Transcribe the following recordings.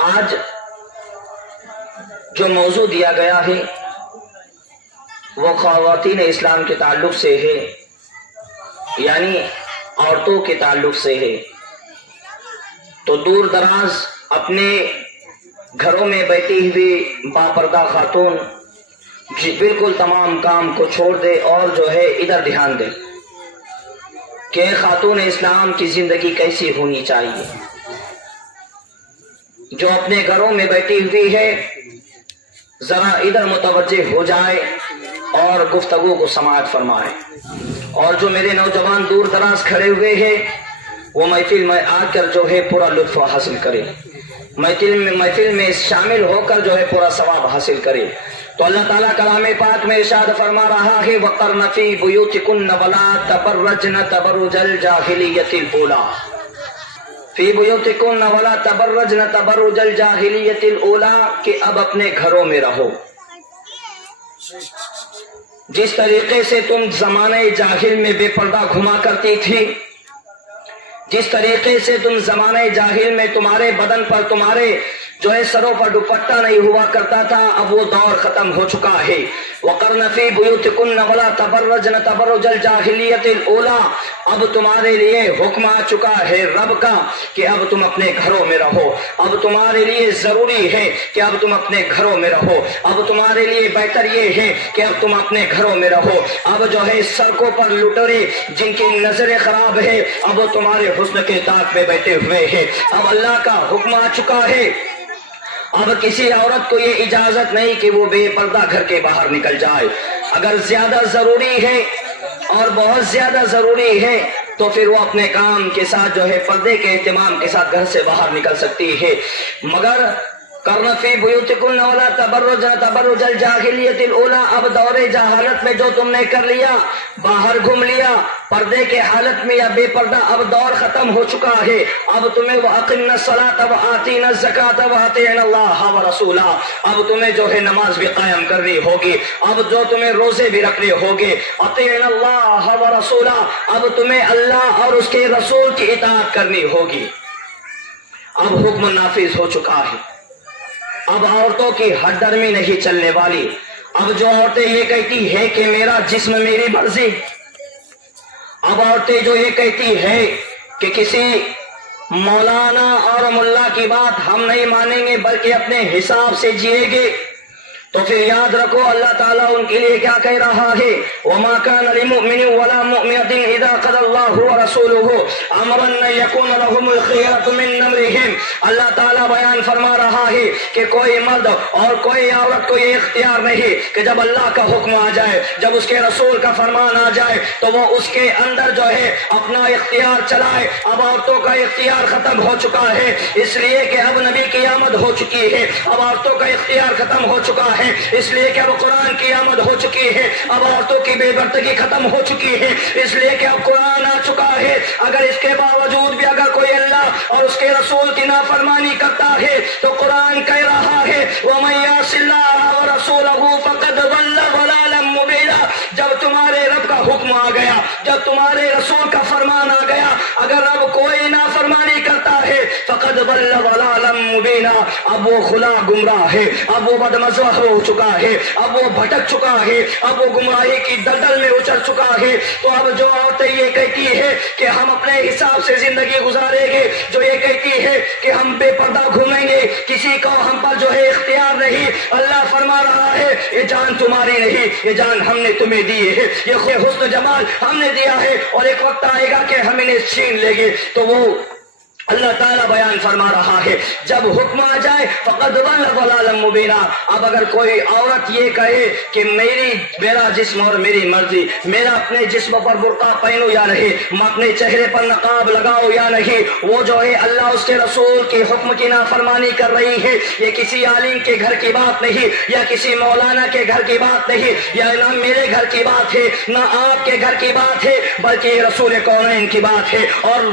آج جو موضوع دیا گیا ہے وہ خواتین اسلام کے تعلق سے ہے، یعنی عورتوں کے تعلق سے ہے۔ تو دور دراز اپنے گھروں میں بیٹھی ہوئی باپردہ خاتون بالکل تمام کام کو چھوڑ دے اور جو ہے ادھر دھیان دے کہ خاتون اسلام کی زندگی کیسی ہونی چاہیے۔ جو اپنے گھروں میں بیٹھی ہوئی ہے ذرا ادھر متوجہ ہو جائے اور گفتگو کو سماعت فرمائے، اور جو میرے نوجوان دور دراز کھڑے ہوئے ہیں وہ محفل میں آ کر جو ہے پورا لطف حاصل کرے، محفل میں شامل ہو کر جو ہے پورا ثواب حاصل کرے۔ تو اللہ تعالیٰ کلام پاک میں ارشاد فرما رہا ہے وَقَرْنَ فِي بُيُوتِكُنَّ وَلَا تَبَرَّجْنَ تَبَرُّجَ الْجَاهِلِيَّةِ الْأُولَىٰ فِي بُيُوتِكُنَّ وَلَا تَبَرَّجْنَ تَبَرُّجَ الْجَاهِلِيَّةِ الْأُولَىٰ کہ اب اپنے گھروں میں رہو جس طریقے سے تم زمانے جاہل میں بے پردہ گھما کرتی تھی، جس طریقے سے تم زمانے جاہل میں تمہارے بدن پر تمہارے جو ہے سروں پر دوپٹہ نہیں ہوا کرتا تھا، اب وہ دور ختم ہو چکا ہے۔ وَقَرْنَ فِي بُيُوتِكُنَّ وَلَا تَبَرَّجْنَ تَبَرُّجَ الْجَاهِلِيَّةِ الْأُولَىٰ اب تمہارے لیے حکم آ چکا ہے رب کا کہ اب تم اپنے گھروں میں رہو، اب تمہارے لیے ضروری ہے کہ اب تم اپنے گھروں میں رہو، اب تمہارے لیے بہتر یہ ہے کہ اب تم اپنے گھروں میں رہو۔ اب جو ہے سڑکوں پر لٹورے جن کی نظریں خراب ہے اب وہ تمہارے حسن کے طاق میں بیٹھے ہوئے ہیں۔ اب اللہ کا حکم آ چکا ہے، اب کسی عورت کو یہ اجازت نہیں کہ وہ بے پردہ گھر کے باہر نکل جائے۔ اگر زیادہ ضروری ہے اور بہت زیادہ ضروری ہے تو پھر وہ اپنے کام کے ساتھ جو ہے پردے کے اہتمام کے ساتھ گھر سے باہر نکل سکتی ہے، مگر قَرْنَ فِي بُيُوتِكُنَّ وَلَا تَبَرَّجْنَ تَبَرُّجَ الْجَاهِلِيَّةِ الْأُولَىٰ اب دور جہالت میں جو تم نے کر لیا، باہر گھوم لیا پردے کے حالت میں یا بے پردہ، اب دور ختم ہو چکا ہے۔ اب تمہیں وَأَقِمْنَ الصَّلَاةَ وَآتِينَ الزَّكَاةَ وَأَطِيعْنَ اللَّهَ وَرَسُولَهُ اب تمہیں جو ہے نماز بھی قائم کرنی ہوگی، اب جو تمہیں روزے بھی رکھنے ہوگے، اطیعن اللہ ورسولہ اب تمہیں اللہ اور اس کے رسول کی اطاعت کرنی ہوگی۔ اب حکم نافذ ہو چکا ہے، اب عورتوں کی ہٹ درمی نہیں چلنے والی۔ اب جو عورتیں یہ کہتی ہے کہ میرا جسم میری مرضی، اب عورتیں جو یہ کہتی ہے کہ کسی مولانا اور ملا کی بات ہم نہیں مانیں گے بلکہ اپنے حساب سے جیے گے، تو پھر یاد رکھو اللہ تعالیٰ ان کے لیے کیا کہہ رہا ہے وَمَا كَانَ لِمُؤْمِنٍ وَلَا مُؤْمِنَةٍ إِذَا قَضَى اللَّهُ وَرَسُولُهُ أَمْرًا أَن يَكُونَ لَهُمُ الْخِيَرَةُ مِنْ أَمْرِهِمْ اللہ تعالیٰ بیان فرما رہا ہے کہ کوئی مرد اور کوئی عورت کو یہ اختیار نہیں کہ جب اللہ کا حکم آ جائے، جب اس کے رسول کا فرمان آ جائے تو وہ اس کے اندر جو ہے اپنا اختیار چلائے۔ اب عورتوں کا اختیار ختم ہو چکا ہے، اس لیے کہ اب نبی کی آمد ہو چکی ہے، اب عورتوں کا اختیار ختم ہو چکا ہے اس لیے کہ اب قرآن کی آمد ہو چکی ہے، اب عورتوں کی بے پردگی ختم ہو چکی ہے اس لیے کہ اب قرآن آ چکا ہے۔ اگر اس کے باوجود بھی اگر کوئی اللہ اور اس کے رسول کی نافرمانی کرتا ہے تو قرآن کہہ رہا ہے وَمَن يَعْصِ اللَّهَ وَرَسُولَهُ فَقَدْ ضَلَّ ضَلَالًا مُبِينًا جب تمہارے رب کا حکم آ گیا، جب تمہارے رسول کا فرمان آ گیا، اگر اب کوئی نافرمانی کرتا ہے فَقَدْ ضَلَّ ضَلَالًا مُبِينًا اب وہ کھلا گمراہ ہے، اب وہ بدمزہ ہو چکا ہے، اب وہ بھٹک چکا ہے، اب وہ گمراہی کی دلدل میں اچر چکا ہے۔ تو اب جو عورتیں یہ کہتی ہے کہ ہم اپنے حساب سے زندگی گزاریں گے، جو یہ کہتی ہے کہ ہم بے پردہ گھومیں گے، کسی کو ہم پر جو ہے اختیار نہیں، اللہ فرما رہا ہے یہ جان تمہاری نہیں، یہ جان ہم نے تمہیں دی ہے، یہ حسن جمال ہم نے دیا ہے، اور ایک وقت آئے گا کہ ہم انہیں چھین لیں گے۔ تو وہ اللہ تعالیٰ بیان فرما رہا ہے جب حکم آ جائے فقد ضل ضلالا مبینا اب اگر کوئی عورت یہ کہے کہ میرا جسم اور میری مرضی، میرا اپنے جسم پر برقع پہنو یا نہیں، میں اپنے چہرے پر نقاب لگاؤ یا نہیں، وہ جو ہے اللہ اس کے رسول کے حکم کی نافرمانی کر رہی ہے۔ یہ کسی عالم کے گھر کی بات نہیں، یا کسی مولانا کے گھر کی بات نہیں، یا نہ میرے گھر کی بات ہے نہ آپ کے گھر کی بات ہے، بلکہ یہ رسول کونین کی بات ہے اور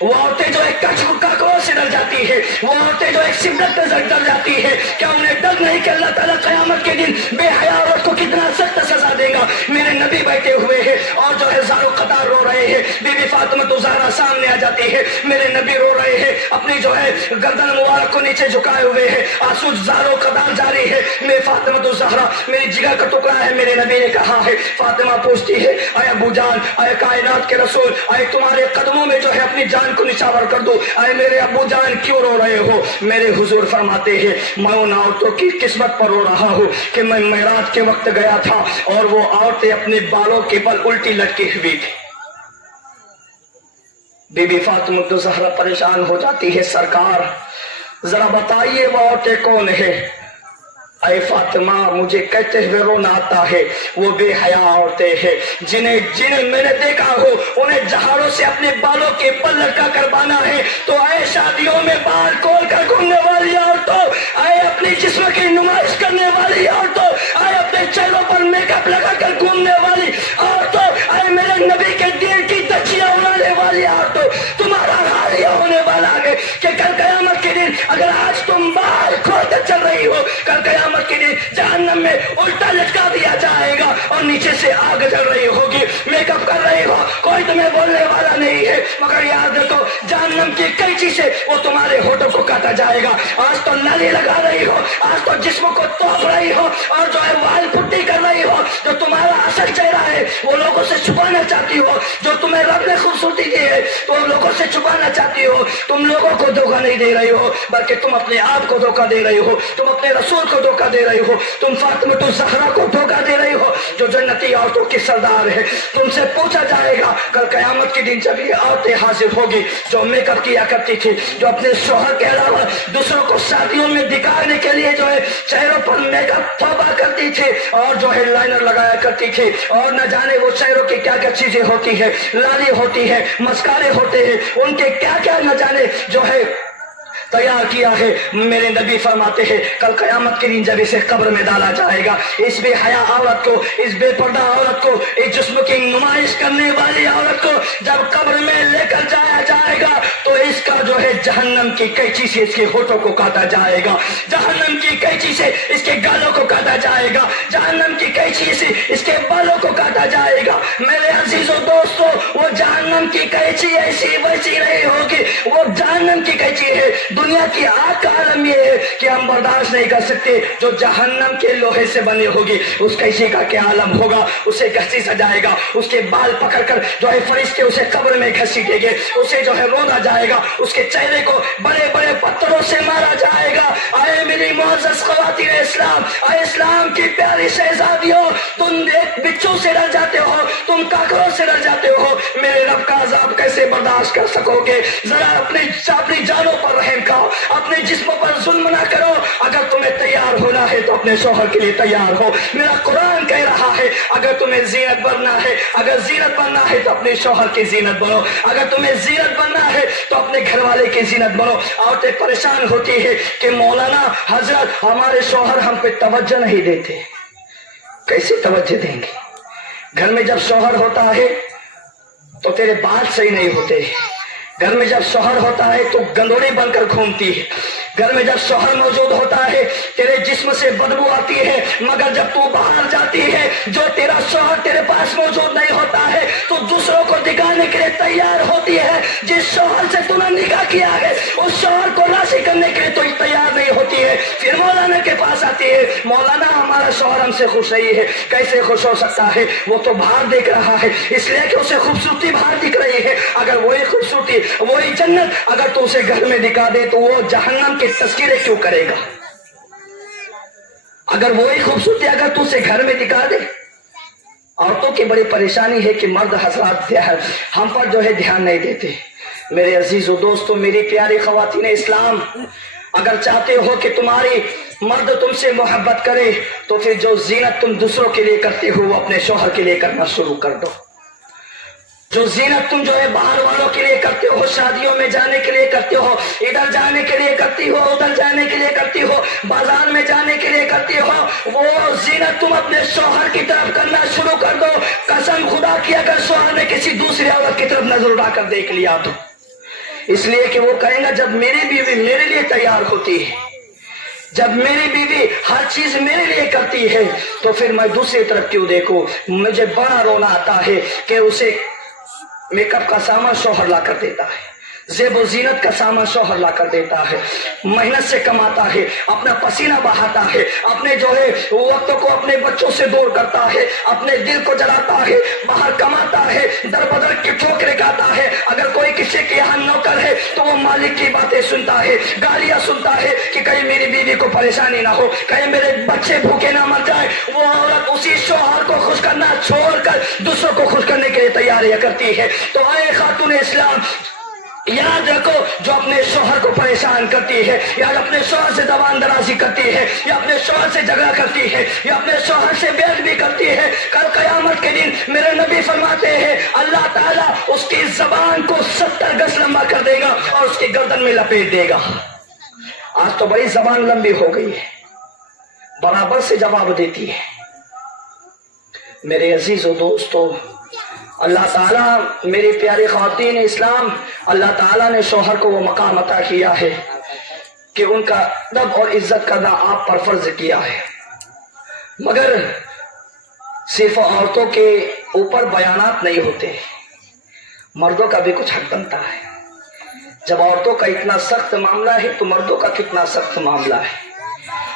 وہ عورتیں جو ایک کاکروچ سے ڈر جاتی ہے، وہ عورتیں جو ایک سمرت سے ڈر جاتی ہے، کیا انہیں ڈر نہیں کہ اللہ تعالیٰ قیامت کے دن بے حیا عورت کو کتنا سخت سزا دے گا؟ میرے نبی بیٹھے ہوئے ہیں اور جو ہے زارو قطار رو رہے ہیں، بی بی فاطمہ زہرا سامنے آ جاتی ہے، میرے نبی رو رہے ہیں، اپنی جو ہے گردن مبارک کو نیچے جھکائے ہوئے ہیں، آنسو زارو قطار جاری ہے، میری فاطمہ زہرا میری جگر کا ٹکڑا ہے۔ میرے نبی نے کہا ہے، فاطمہ پوچھتی ہے، اے ابو جان، اے کائنات کے رسول، اے تمہارے قدموں میں جو ہے اپنی جان کو نچھاور کر دو، اے میرے ابو جان کیوں رو رہے ہو؟ میرے حضور فرماتے ہیں، میں ان عورتوں کی قسمت پر رو رہا ہوں کہ میں معراج کے وقت گیا تھا اور وہ عورتیں اپنے بالوں کے بل الٹی لٹکی ہوئی تھی۔ بی بی فاطمہ زہرا پریشان ہو جاتی ہے، سرکار ذرا بتائیے وہ عورتیں کون ہیں؟ اے فاطمہ مجھے کہتے ہوئے رونا آتا ہے، وہ بے حیا عورتیں ہیں جنہیں میں نے دیکھا ہو انہیں جہاروں سے اپنے بالوں کے بل لٹکا کر بانا ہے، تو اے شادیوں میں بال کھول کر گھومنے والی عورتوں، اے اپنی جسم کی نمائش کرنے والی عورتوں، اے اپنے چہروں پر میک اپ لگا کر گھومنے والی عورتوں، اے میرے نبی کے دین کی دھجیاں اڑانے والی عورتوں، تمہارا حال یہ ہونے والا ہے کہ کل قیامت کے دن اگر آج تم بال کھول کر چل رہی ہو، کل قیامت کے دن جہنم میں الٹا لٹکا دیا جائے گا اور نیچے سے آگ جل رہی ہوگی، میک اپ کر رہی ہو، کوئی تمہیں بولنے والا نہیں ہے، مگر یاد رکھو جہنم کی قینچی سے وہ تمہارے ہونٹوں کو کاٹا جائے گا۔ آج تو نالی لگا رہی ہو، آج تو جسم کو توپ رہی ہو اور جو ہے وال پٹی کر رہی ہو، جو تمہارا اصل چہرہ ہے وہ لوگوں سے چھپانا چاہتی ہو، جو تمہیں رب نے خوبصورتی دی ہے تو لوگوں سے چھپانا چاہتی ہو۔ تم لوگوں کو دھوکہ نہیں دے رہی ہو بلکہ تم اپنے آپ کو دھوکہ دے رہی ہو، تم اپنے رسول کو دھوکہ دے رہی ہو، تم فاطمہ زہرا کو دھوکہ دے رہی ہو جو جنتی عورتوں کی سردار ہے۔ تم سے پوچھا جائے گا کل قیامت کے دن جب یہ عورتیں حاضر ہوگی جو میک اپ کیا کرتی تھی، جو اپنے شوہر کے علاوہ دوسروں کو شادیوں میں دکھانے کے لیے جو ہے چہروں پر میک اپ تھوپا کرتی تھی اور جو ہے لائنر لگایا کرتی تھی اور نہ جانے وہ چہروں کی کیا کیا چیزیں ہوتی ہے، لالی ہوتی ہے، مسکارے ہوتے ہیں، ان کے کیا کیا نہ جانے جو ہے تیار کیا ہے۔ میرے نبی فرماتے ہیں کل قیامت کے دن جب اسے قبر میں ڈالا جائے گا، اس بے حیا عورت کو، اس بے پردہ عورت کو، اس جسم کی نمائش کرنے والی عورت کو جب قبر میں لے کر جایا جائے گا تو اس کا جو ہے جہنم کی قینچی سے اس کے ہونٹوں کو کاٹا جائے گا، جہنم کی قینچی سے اس کے گالوں کو کاٹا جائے گا، جہنم کی قینچی سے اس کے بالوں کو کاٹا جائے گا۔ میرے عزیزوں دوستوں، وہ جہنم کی قینچی ایسی ویسی نہیں ہوگی، وہ جہنم کی قینچی ہے۔ دنیا کی آگ کا عالم یہ ہے کہ ہم برداشت نہیں کر سکتے، جو جہنم کے لوہے سے بنی ہوگی اس قینچی کا کیا عالم ہوگا، اسے گھسیٹا جائے گا، اس کے بال پکڑ کر جو ہے فرشتے اسے قبر میں گھسیٹیں گے، اسے جو ہے رودا جائے گا، اس کے چہرے کو بڑے بڑے پتھروں سے مارا جائے گا۔ اے میری معزز خواتین اسلام، اے اسلام کی پیاری شہزادیوں، تم ایک بچوں سے ڈر جاتے ہو، تم کاکروچ سے ڈر جاتے ہو، میرے رب کا عذاب کیسے برداشت کر سکو گے؟ ذرا اپنی جانوں پر رحم کھاؤ، اپنے جسم پر ظلم نہ کرو۔ اگر تمہیں تیار ہونا ہے تو اپنے شوہر کے لیے تیار ہو۔ میرا قرآن کہہ رہا ہے اگر تمہیں زینت بننا ہے، اگر زینت بننا ہے تو اپنے شوہر کی زینت بنو، اگر تمہیں زینت بننا ہے تو اپنے گھر والے کی زینت بنو۔ عورتیں پریشان ہوتی ہے کہ مولانا حضرت ہمارے شوہر ہم پہ توجہ نہیں دیتے۔ کیسے توجہ دیں گے؟ گھر میں جب شوہر ہوتا ہے تو تیرے بال صحیح نہیں ہوتے، گھر میں جب شوہر ہوتا ہے تو گندوڑی بن کر گھومتی ہے، گھر میں جب شوہر موجود ہوتا ہے تیرے جسم سے بدبو آتی ہے، مگر جب تو باہر جاتی ہے جو تیرا شوہر تیرے پاس موجود نہیں ہوتا ہے تو دوسروں کو دکھانے کے لیے تیار ہوتی ہے۔ جس شوہر سے تو نے نکاح کیا ہے اس شوہر کو راضی کرنے کے لیے تو تیار نہیں ہوتی ہے، پھر مولانا کے پاس آتی ہے، مولانا ہمارا شوہر ہم سے خوش نہیں ہے۔ کیسے خوش ہو سکتا ہے؟ وہ تو باہر دیکھ رہا ہے، اس لیے کہ اسے خوبصورتی باہر دکھ رہی ہے۔ اگر وہی خوبصورتی، وہی جنت اگر تو اسے گھر میں دکھا دے تو وہ جہنم کے تذکرے کیوں کرے گا؟ اگر وہی خوبصورتی اگر تو اسے گھر میں دکھا دے۔ عورتوں کی بڑی پریشانی ہے کہ مرد حضرات ہم پر جو ہے دھیان نہیں دیتے۔ میرے عزیز و دوستو، میری پیاری خواتین اسلام، اگر چاہتے ہو کہ تمہاری مرد تم سے محبت کرے تو پھر جو زینت تم دوسروں کے لیے کرتے ہو وہ اپنے شوہر کے لیے کرنا شروع کر دو۔ جو زینت تم جو ہے باہر والوں کے لیے کرتے ہو، شادیوں میں جانے کے لیے کرتے ہو، ادھر جانے کے لیے کرتی ہو، ادھر جانے کے لیے کرتی ہو، بازار میں جانے کے لیے کرتی ہو، وہ زینت تم اپنے شوہر کی طرف کرنا شروع کر دو۔ قسم خدا کی اگر شوہر نے کسی دوسری عورت کی طرف نظر اٹھا کر دیکھ لیا تو اس لیے کہ وہ کہیں گا جب میری بیوی میرے لیے تیار ہوتی ہے، جب میری بیوی ہر چیز میرے لیے کرتی ہے، تو پھر میں دوسری طرف کیوں دیکھوں؟ مجھے بڑا رونا آتا ہے کہ اسے میک اپ کا سامان شوہر لا کر دیتا ہے، زیب و زینت کا سامان شوہر لا کر دیتا ہے، محنت سے کماتا ہے، اپنا پسینہ بہاتا ہے، اپنے جو ہے وقتوں کو اپنے بچوں سے دور کرتا ہے، اپنے دل کو جلاتا ہے، باہر کماتا ہے، در بدر کی ٹھوکریں کھاتا ہے۔ اگر کوئی کسی کے یہاں نوکر ہے تو وہ مالک کی باتیں سنتا ہے، گالیاں سنتا ہے کہ کہیں میری بیوی کو پریشانی نہ ہو، کہیں میرے بچے بھوکے نہ مر جائیں۔ وہ عورت اسی شوہر کو خوش کرنا چھوڑ کر دوسروں کو خوش کرنے کے لیے تیاریاں کرتی ہے۔ تو اے خاتون اسلام، یاد رکھو، جو اپنے شوہر کو پریشان کرتی ہے، یا اپنے شوہر سے زبان درازی کرتی ہے، یا اپنے شوہر سے جھگڑا کرتی ہے، یا اپنے شوہر سے بیعت بھی کرتی ہے، کل قیامت کے دن میرے نبی فرماتے ہیں اللہ تعالیٰ اس کی زبان کو 70 گز لمبا کر دے گا اور اس کی گردن میں لپیٹ دے گا۔ آج تو بڑی زبان لمبی ہو گئی ہے، برابر سے جواب دیتی ہے۔ میرے عزیز و دوستو، اللہ تعالیٰ، میری پیاری خواتین اسلام، اللہ تعالیٰ نے شوہر کو وہ مقام عطا کیا ہے کہ ان کا ادب اور عزت کرنا آپ پر فرض کیا ہے، مگر صرف عورتوں کے اوپر بیانات نہیں ہوتے، مردوں کا بھی کچھ حق بنتا ہے۔ جب عورتوں کا اتنا سخت معاملہ ہے تو مردوں کا کتنا سخت معاملہ ہے۔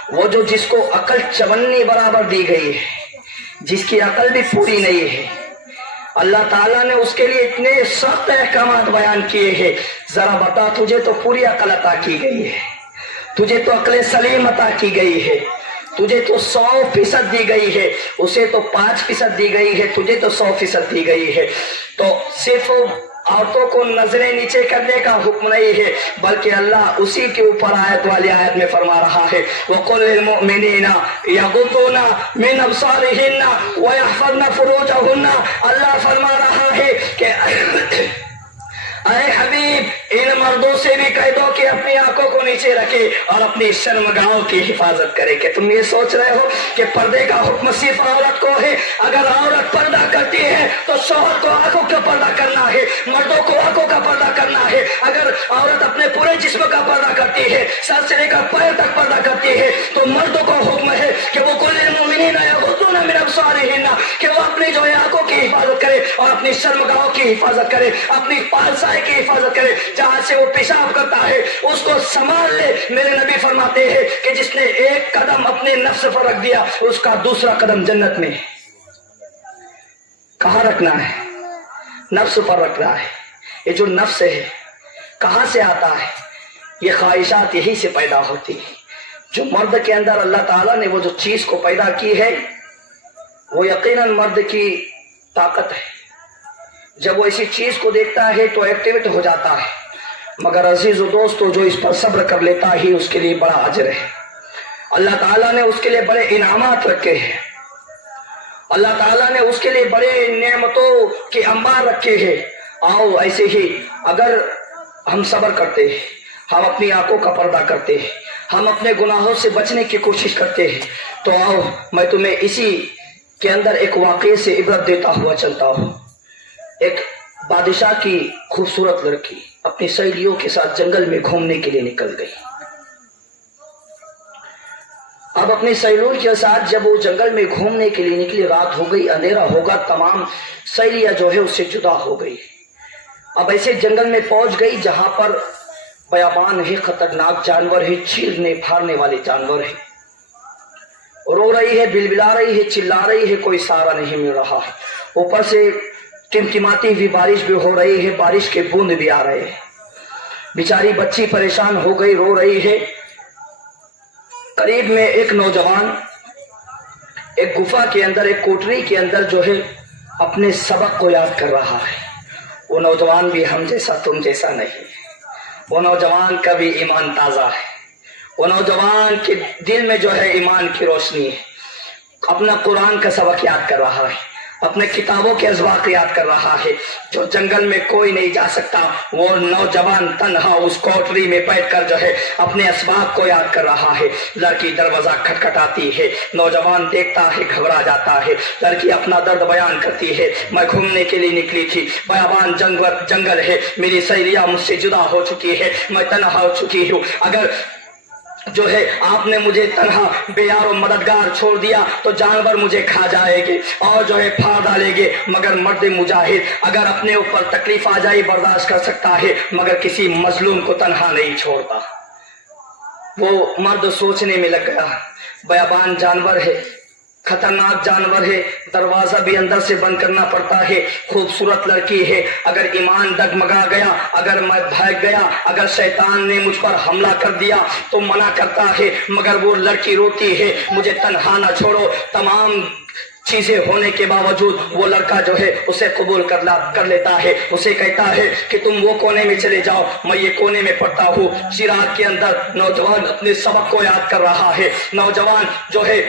وہ جو جس کو عقل چونی برابر دی گئی ہے، جس کی عقل بھی پوری نہیں ہے، اللہ تعالیٰ نے اس کے لیے اتنے سخت احکامات بیان کیے ہیں۔ ذرا بتا، تجھے تو پوری عقل عطا کی گئی ہے، تجھے تو عقل سلیم عطا کی گئی ہے، تجھے تو 100% دی گئی ہے، اسے تو 5% دی گئی ہے، تجھے تو 100% دی گئی ہے۔ تو صرف عورتوں کو نظریں نیچے کرنے کا حکم نہیں ہے، بلکہ اللہ اسی کے اوپر آیت والی آیت میں فرما رہا ہے وَقُلْ لِلْمُؤْمِنِينَ يَغُضُّوا مِنْ أَبْصَارِهِنَّ وَيَحْفَظْنَ فُرُوجَهُنَّ۔ اللہ فرما رہا ہے کہ اے حبیب، ان مردوں سے بھی کہہ دو کہ اپنی آنکھوں کو نیچے رکھے اور اپنی شرمگاہوں کی حفاظت کرے۔ کہ تم یہ سوچ رہے ہو کہ پردے کا حکم صرف عورت کو ہے؟ اگر عورت پردہ کرتی ہے تو شوہر کو آنکھوں کا پردہ کرنا ہے، مردوں کو آنکھوں کا پردہ کرنا ہے۔ اگر عورت اپنے پورے جسم کا پردہ کرتی ہے، سر سے لے کر پیر تک پردہ کرتی ہے، تو مردوں کو حکم ہے کہ وہ قُلْ لِلْمُؤْمِنِينَ يَغُضُّوا مِنْ أَبْصَارِهِنَّ، کہ وہ اپنی جو ہے آنکھوں کی حفاظت کرے اور اپنی شرمگاہوں کی حفاظت کرے، اپنی پالسائی کی حفاظت کرے، جہاں سے وہ پیشاب کرتا ہے اس کو سنبھال لے۔ میرے نبی فرماتے ہیں کہ جس نے ایک قدم اپنے نفس پر رکھ دیا، اس کا دوسرا قدم جنت میں۔ کہاں رکھنا ہے؟ نفس پر رکھنا ہے۔ یہ جو نفس ہے کہاں سے آتا ہے؟ یہ خواہشات یہی سے پیدا ہوتی ہے۔ جو مرد کے اندر اللہ تعالیٰ نے وہ جو چیز کو پیدا کی ہے، وہ یقیناً مرد کی طاقت ہے۔ جب وہ اسی چیز کو دیکھتا ہے تو ایکٹیویٹ ہو جاتا ہے، مگر عزیز و دوستو، جو اس پر صبر کر لیتا ہی اس کے لیے بڑا اجر ہے۔ اللہ تعالیٰ نے اس کے لیے بڑے انعامات رکھے ہیں، اللہ تعالیٰ نے اس کے لیے بڑے نعمتوں کے انبار رکھے ہیں۔ آؤ، ایسے ہی اگر ہم صبر کرتے ہیں، ہم اپنی آنکھوں کا پردہ کرتے ہیں، ہم اپنے گناہوں سے بچنے کی کوشش کرتے ہیں، تو آؤ میں تمہیں اسی کے اندر ایک واقعے سے عبرت دیتا ہوا چلتا ہوں۔ ایک بادشاہ کی خوبصورت لڑکی اپنی سہیلیوں کے ساتھ جنگل میں گھومنے کے لیے نکل گئی۔ اب اپنی سہیلیوں کے ساتھ جب وہ جنگل میں گھومنے کے لیے نکلی، رات ہو گئی، اندھیرا ہوگا، تمام سہیلیاں جو ہے اس سے جدا ہو گئی۔ اب ایسے جنگل میں پہنچ گئی جہاں پر بیابان ہے، خطرناک جانور ہے، چیرنے پھاڑنے والے جانور ہیں، رو رہی ہے، بلبلا رہی ہے، چلا رہی ہے، کوئی سہارا نہیں مل رہا ہے۔ اوپر سے ٹمٹماتی ہوئی بارش بھی ہو رہی ہے، بارش کے بوند بھی آ رہے ہیں۔ بیچاری بچی پریشان ہو گئی، رو رہی ہے۔ قریب میں ایک نوجوان ایک گفا کے اندر، ایک کوٹری کے اندر جو ہے اپنے سبق کو یاد کر رہا ہے۔ وہ نوجوان بھی ہم جیسا تم جیسا نہیں، وہ نوجوان کا بھی ایمان تازہ ہے، وہ نوجوان کے دل میں جو ہے ایمان کی روشنی ہے، اپنا قرآن کا سبق یاد کر رہا ہے۔ اپنے کتابوں کے اسباق یاد کر رہا ہے. جو جنگل میں کوئی نہیں جا سکتا وہ نوجوان تنہا اس کوٹری میں بیٹھ کر جو ہے اپنے اسباق کو یاد کر رہا ہے. لڑکی دروازہ کھٹکھٹاتی ہے, نوجوان دیکھتا ہے, گھبرا جاتا ہے. لڑکی اپنا درد بیان کرتی ہے, میں گھومنے کے لیے نکلی تھی, بیابان جنگل ہے, میری سہیلیاں مجھ سے جدا ہو چکی ہے, میں تنہا ہو چکی ہوں. اگر جو ہے آپ نے مجھے تنہا بے یار و مددگار چھوڑ دیا تو جانور مجھے کھا جائے گے اور جو ہے پھاڑ ڈالے گے. مگر مرد مجاہد اگر اپنے اوپر تکلیف آ جائے برداشت کر سکتا ہے, مگر کسی مظلوم کو تنہا نہیں چھوڑتا. وہ مرد سوچنے میں لگ گیا, بیابان جانور ہے, خطرناک جانور ہے, دروازہ بھی اندر سے بند کرنا پڑتا ہے, خوبصورت لڑکی ہے, اگر ایمان ڈگمگا گیا, اگر میں بھاگ گیا, اگر شیطان نے مجھ پر حملہ کر دیا تو منع کرتا ہے, مگر وہ لڑکی روتی ہے, مجھے تنہا نہ چھوڑو. تمام چیزیں ہونے کے باوجود وہ لڑکا جو ہے اسے قبول کر لیتا ہے. اسے کہتا ہے کہ تم وہ کونے میں چلے جاؤ, میں یہ کونے میں پڑتا ہوں. چراغ کے اندر نوجوان اپنے سبق کو یاد کر رہا ہے. نوجوان جو ہے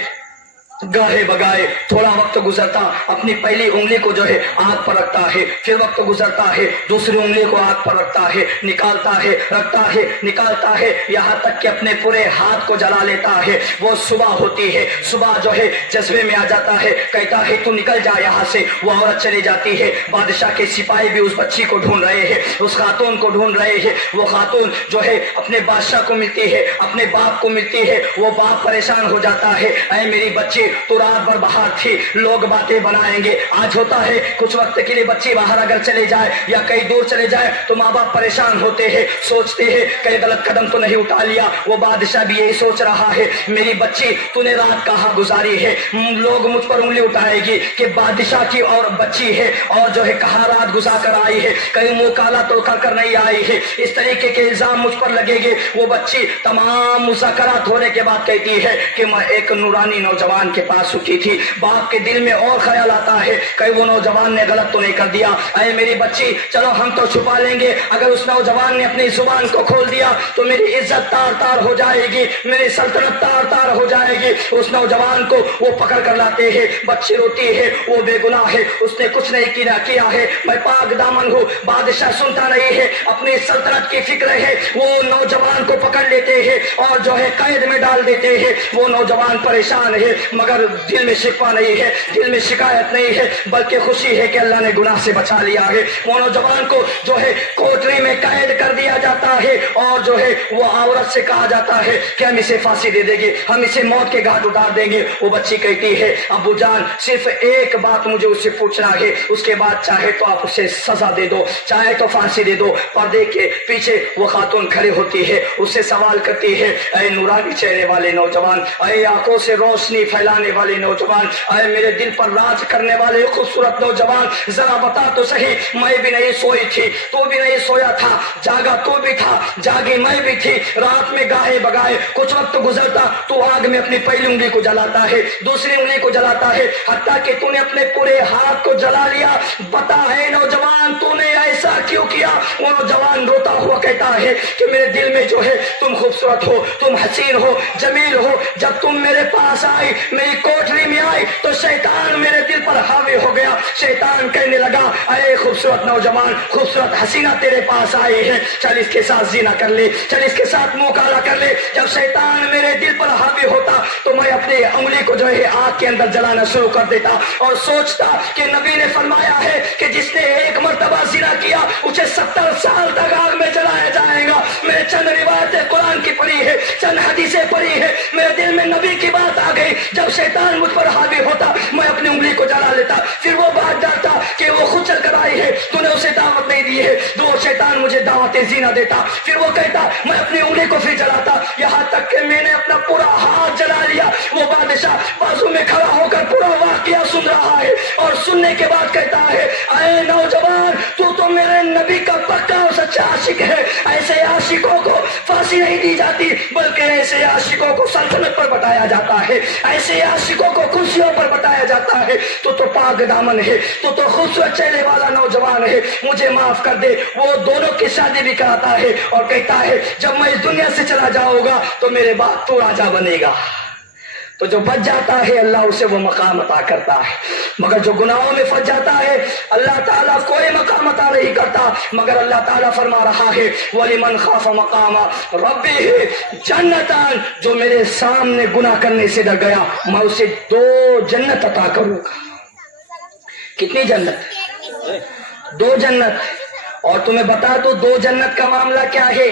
گاہے بگائے تھوڑا وقت گزرتا, اپنی پہلی انگلی کو جو ہے آگ پر رکھتا ہے, پھر وقت گزرتا ہے, دوسری انگلی کو آگ پر رکھتا ہے, نکالتا ہے, رکھتا ہے, نکالتا ہے, یہاں تک کہ اپنے پورے ہاتھ کو جلا لیتا ہے. وہ صبح ہوتی ہے, صبح جو ہے جذبے میں آ جاتا ہے, کہتا ہے تو نکل جا یہاں سے. وہ عورت چلی جاتی ہے. بادشاہ کے سپاہی بھی اس بچی کو ڈھونڈ رہے ہیں, اس خاتون کو ڈھونڈ رہے ہیں. وہ خاتون جو ہے اپنے بادشاہ کو ملتی ہے, اپنے باپ کو ملتی ہے. وہ باپ پریشان ہو جاتا ہے, اے میری بچی تو رات بھر باہر تھی, لوگ باتیں بنائیں گے. آج ہوتا ہے کچھ وقت کے لیے بچی باہر اگر چلے جائے یا کہیں دور چلے جائے تو ماں باپ پریشان ہوتے ہیں, سوچتے ہیں کہیں غلط قدم تو نہیں اٹھا لیا. وہ بادشاہ بھی یہی سوچ رہا ہے, میری بچی تو نے رات کہاں گزاری ہے, لوگ مجھ پر انگلی اٹھائے گی کہ بادشاہ کی اور بچی ہے اور جو ہے کہاں رات گزار کر آئی ہے, کہیں منہ کالا تو کر کر نہیں آئی ہے. اس طریقے کے الزام مجھ پر لگے گے. وہ بچی تمام مذاکرات ہونے کے بعد کہتی ہے کہ میں ایک نورانی نوجوان کے پاس رکی تھی. باپ کے دل میں اور خیال آتا ہے کہ وہ نوجوان نے غلط تو نہیں کر دیا. اے میری بچی چلو ہم تو چھپا لیں گے, اگر اس نوجوان نے اپنی زبان کو کھول دیا تو میری عزت تار تار ہو جائے گی, میری سلطنت تار تار ہو جائے گی. اس نوجوان کو وہ پکڑ کر لاتے ہیں. بچی روتی ہے, وہ بے گناہ ہے, اس نے کچھ نہیں کیا ہے, میں پاک دامن ہوں. بادشاہ سنتا نہیں ہے, اپنی سلطنت کی فکر ہے. وہ نوجوان کو پکڑ لیتے ہیں اور جو ہے قید میں ڈال دیتے ہیں. وہ نوجوان پریشان ہے مگر دل میں شکوہ نہیں ہے, دل میں شکایت نہیں ہے, بلکہ خوشی ہے کہ اللہ نے گناہ سے بچا لیا ہے. وہ نوجوان کو جو ہے کوٹری میں قید کر دیا جاتا ہے اور جو ہے وہ عورت سے کہا جاتا ہے کہ ہم اسے پھانسی دے دیں گے, ہم اسے موت کے گھاٹ اتار دیں گے. وہ بچی کہتی ہے ابو جان صرف ایک بات مجھے اس سے پوچھنا ہے, اس کے بعد چاہے تو آپ اسے سزا دے دو, چاہے تو پھانسی دے دو. پردے کے پیچھے وہ خاتون کھڑی ہوتی ہے, اس سے سوال کرتی ہے اے نورانی چہرے والے نوجوان, اے آنکھوں سے روشنی پھیلانے والے نوجوان, اے میرے دل پر راج کرنے والے خوبصورت نوجوان, ذرا بتا تو صحیح, میں بھی نہیں سوئی تھی, تو بھی نہیں سویا تھا, جاگا تو بھی تھا, جاگی میں بھی تھی. رات میں گاہے بگائے کچھ وقت گزرتا تو آگ میں اپنی پہلی انگلی کو جلاتا ہے, دوسری انگلی کو جلاتا ہے, حتیٰ کہ تو نے اپنے پورے ہاتھ کو جلا لیا. بتا ہے نوجوان تو نے ایسا کیوں کیا؟ وہ نوجوان روتا ہوا کہتا ہے کہ میرے دل میں جو ہے تم خوبصورت ہو, تم حسین ہو, جمیل ہو. جب تم میرے پاس آئی, میری کوٹری میں آئی تو شیطان میرے دل پر حاوی ہو گیا. شیطان کہنے لگا اے خوبصورت نوجوان, خوبصورت حسینہ تیرے پاس آئے ہیں, چل اس کے ساتھ زنا کر لے, چل اس کے ساتھ منہ کالا کر لے. جب شیطان میرے دل پر حاوی ہوتا تو میں اپنے انگلی کو جو ہے آگ کے اندر جلانا شروع کر دیتا اور سوچتا کہ نبی نے فرمایا ہے کہ جس نے ایک مرتبہ زنا کیا اسے 70 سال تک آگ میں جلایا جائے گا. میں نے چند روایتیں قرآن کی پڑھی ہے, چند حدیثیں پڑھی ہے, میرے دل میں نبی کی بات آ گئی. جب شیطان مجھ پر حاوی ہوتا میں اپنی انگلی کو جلا لیتا. پھر وہ بات ڈالتا کہ وہ خود چل کر آئی ہے, تو نے اسے دعوت نہیں دی ہے. وہ شیطان مجھے دعوت زنا دیتا. پھر وہ کہتا میں اپنی انگلی کو پھر جلاتا, یہاں تک کہ میں نے اپنا پورا ہاتھ جلا لیا. وہ بادشاہ بازو میں کھڑا ہو کر پورا واقعہ سن رہا ہے اور سننے کے بعد کہتا ہے اے نوجوان تو میرے نبی کا پکا اور سچا عاشق ہے. ایسے عاشقوں کو پھانسی نہیں دی جاتی بلکہ ایسے عاشقوں کو سلطنت پر بتایا جاتا ہے, ایسے عاشقوں کو کرسیوں پر بتایا جاتا ہے. تو پاک دامن ہے, تو خوبصورت چہرے والا نوجوان ہے, مجھے معاف کر دے. وہ دونوں کی شادی بھی کراتا ہے اور کہتا ہے جب میں اس دنیا سے چلا جاؤں گا تو میرے بعد تو راجا بنے گا, تو جو بچ جاتا ہے اللہ اسے وہ مقام عطا کرتا ہے، مگر جو گناہوں میں پھنس جاتا ہے اللہ تعالیٰ کوئی مقام عطا نہیں کرتا، مگر اللہ تعالیٰ فرما رہا ہے وَلِمَنْ خَافَ مَقَامَ رَبِّهِ جَنَّتَانِ، جو میرے سامنے گناہ کرنے سے ڈر گیا میں اسے 2 جنت عطا کروں گا۔ کتنی جنت؟ 2 جنت۔ اور تمہیں بتا دو 2 جنت کا معاملہ کیا ہے۔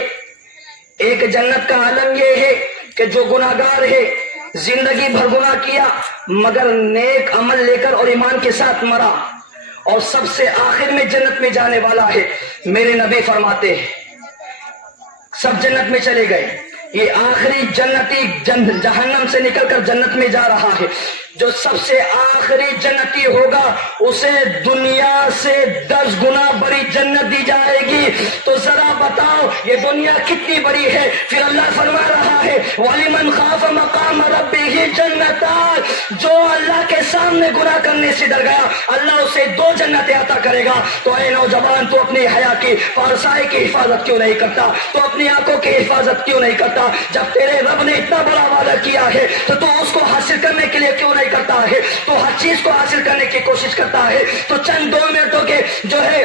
ایک جنت کا عالم یہ ہے کہ جو گناہگار ہے، زندگی بھر گناہ کیا مگر نیک عمل لے کر اور ایمان کے ساتھ مرا، اور سب سے آخر میں جنت میں جانے والا ہے۔ میرے نبی فرماتے ہیں سب جنت میں چلے گئے، یہ آخری جنتی جہنم سے نکل کر جنت میں جا رہا ہے۔ جو سب سے آخری جنتی ہوگا اسے دنیا سے 10 گنا بڑی جنت دی جائے گی۔ تو ذرا بتاؤ یہ دنیا کتنی بڑی ہے۔ پھر اللہ فرما رہا ہے وَلِمَنْ خَافَ مَقَامَ رَبِّهِ جَنَّتَانِ، جو اللہ کے سامنے گناہ کرنے سے ڈر گیا اللہ اسے 2 جنتیں عطا کرے گا۔ تو اے نوجوان، تو اپنی حیا کی پارسائی کی حفاظت کیوں نہیں کرتا؟ تو اپنی آنکھوں کی حفاظت کیوں نہیں کرتا؟ جب تیرے رب نے اتنا بڑا وعدہ کیا ہے تو اس کو حاصل کرنے کے لیے کیوں نہیں کرتا ہے؟ تو ہر چیز کو حاصل کرنے کی کوشش کرتا ہے، تو چند 2 منٹوں کے جو ہے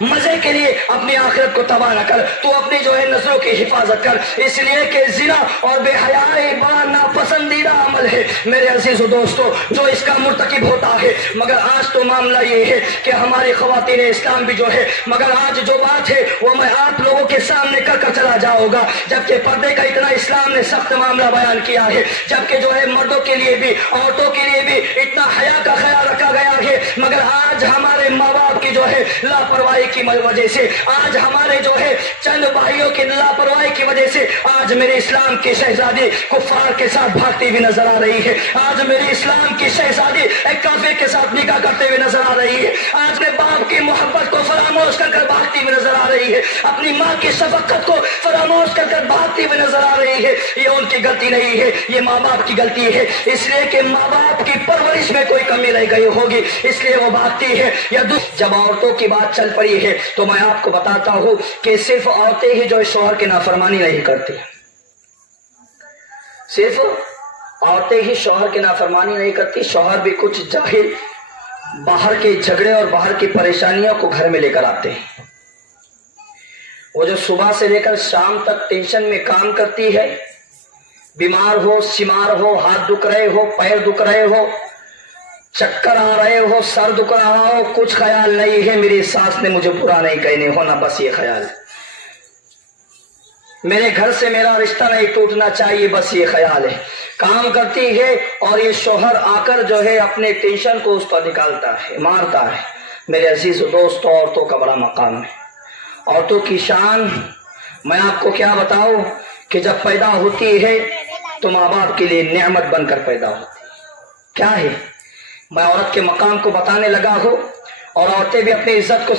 مزے کے لیے اپنی آخرت کو تباہ نہ کر، تو اپنی جو ہے نظروں کی حفاظت کر، اس لیے کہ زنا اور بے حیائی بڑا ناپسندیدہ عمل ہے میرے عزیز و دوستو، جو اس کا مرتکب ہوتا ہے۔ مگر آج تو معاملہ یہ ہے کہ ہماری خواتین اسلام بھی جو ہے، مگر آج جو بات ہے وہ میں آپ لوگوں کے سامنے کر چلا جاؤں گا، جبکہ پردے کا اتنا اسلام نے سخت معاملہ بیان کیا ہے، جبکہ جو ہے مردوں کے لیے بھی عورتوں کے لیے بھی اتنا حیا کا خیال رکھا گیا ہے، مگر آج ہمارے ماں باپ کی جو ہے لاپرواہی کی وجہ سے، آج ہمارے جو ہے چند بھائیوں کی لاپرواہی کی وجہ سے آج میرے اسلام کی شہزادی کفار کے ساتھ بھاگتی ہوئی نظر آ رہی ہے، آج میرے اسلام کی شہزادی ایک کافر کے ساتھ نکاح کرتے ہوئے نظر آ رہی ہے، آج میں باپ کی محبت کو فراموش کر کر بھاگتی ہوئی نظر آ رہی ہے، اپنی ماں کی شفقت کو فراموش کر کر بھاگتی ہوئی نظر آ رہی ہے۔ یہ ان کی غلطی نہیں ہے، یہ ماں باپ کی غلطی ہے، اس لیے کہ ماں باپ کی پرورش میں کوئی کمی رہ گئی ہوگی، اس لیے وہ بھاگتی ہے۔ یا جب عورتوں کی بات چل پڑی ہے تو میں آپ کو بتاتا ہوں کہ صرف عورتیں ہی جو شوہر کی نافرمانی نہیں کرتی، صرف عورتیں ہی شوہر کی نافرمانی نہیں کرتی، شوہر بھی کچھ جاہل باہر کے جھگڑے اور باہر کی پریشانیوں کو گھر میں لے کر آتے ہیں۔ وہ جو صبح سے لے کر شام تک ٹینشن میں کام کرتی ہے، بیمار ہو، شمار ہو، ہاتھ دکھ رہے ہو، پیر دکھ رہے ہو، چکر آ رہے ہو، سر دکھ رہا ہو، کچھ خیال نہیں ہے میری ساس نے مجھے برا نہیں کہنے ہونا، بس یہ خیال ہے، میرے گھر سے میرا رشتہ نہیں ٹوٹنا چاہیے، بس یہ خیال ہے، کام کرتی ہے اور یہ شوہر آ کر جو ہے اپنے ٹینشن کو اس پر نکالتا ہے، مارتا ہے۔ میرے عزیز و دوست، عورتوں کا بڑا مقام ہے، عورتوں کی شان میں آپ کو کیا بتاؤں کہ جب پیدا ہوتی ہے تو ماں باپ کے لیے نعمت بن کر پیدا ہوتی ہے۔ کیا ہے؟ میں عورت کے مقام کو بتانے لگا ہوں، اور عورتیں بھی اپنی عزت کو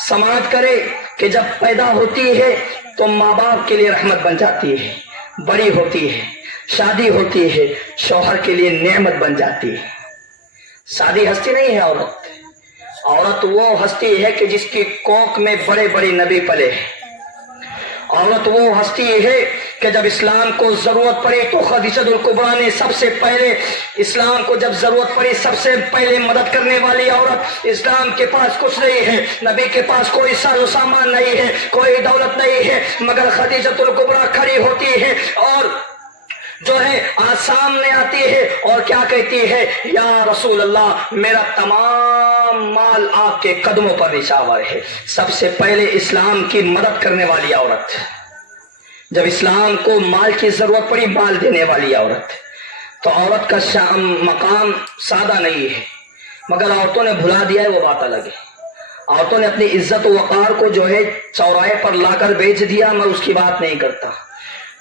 سماعت کرے کہ جب پیدا ہوتی ہے تو ماں باپ کے لیے رحمت بن جاتی ہے، بڑی ہوتی ہے، شادی ہوتی ہے، شوہر کے لیے نعمت بن جاتی ہے۔ سادی ہستی نہیں ہے عورت، عورت وہ ہستی ہے کہ جس کی کوکھ میں بڑے بڑے نبی پلے ہیں، عورت وہ ہستی ہے کہ جب اسلام کو ضرورت پڑی تو خدیجہ الکبریٰ نے سب سے پہلے اسلام کو جب ضرورت پڑی سب سے پہلے مدد کرنے والی عورت۔ اسلام کے پاس کچھ نہیں ہے، نبی کے پاس کوئی ساز و سامان نہیں ہے، کوئی دولت نہیں ہے، مگر خدیجہ الکبریٰ کھڑی ہوتی ہے اور جو ہے سامنے آتی ہے اور کیا کہتی ہے، یا رسول اللہ میرا تمام مال آپ کے قدموں پر نچھاور ہے۔ سب سے پہلے اسلام کی مدد کرنے والی عورت، جب اسلام کو مال کی ضرورت پڑی مال دینے والی عورت۔ تو عورت کا مقام سادہ نہیں ہے، مگر عورتوں نے بھلا دیا ہے، وہ بات الگ ہے۔ عورتوں نے اپنی عزت و وقار کو جو ہے چوراہے پر لا کر بیچ دیا، میں اس کی بات نہیں کرتا،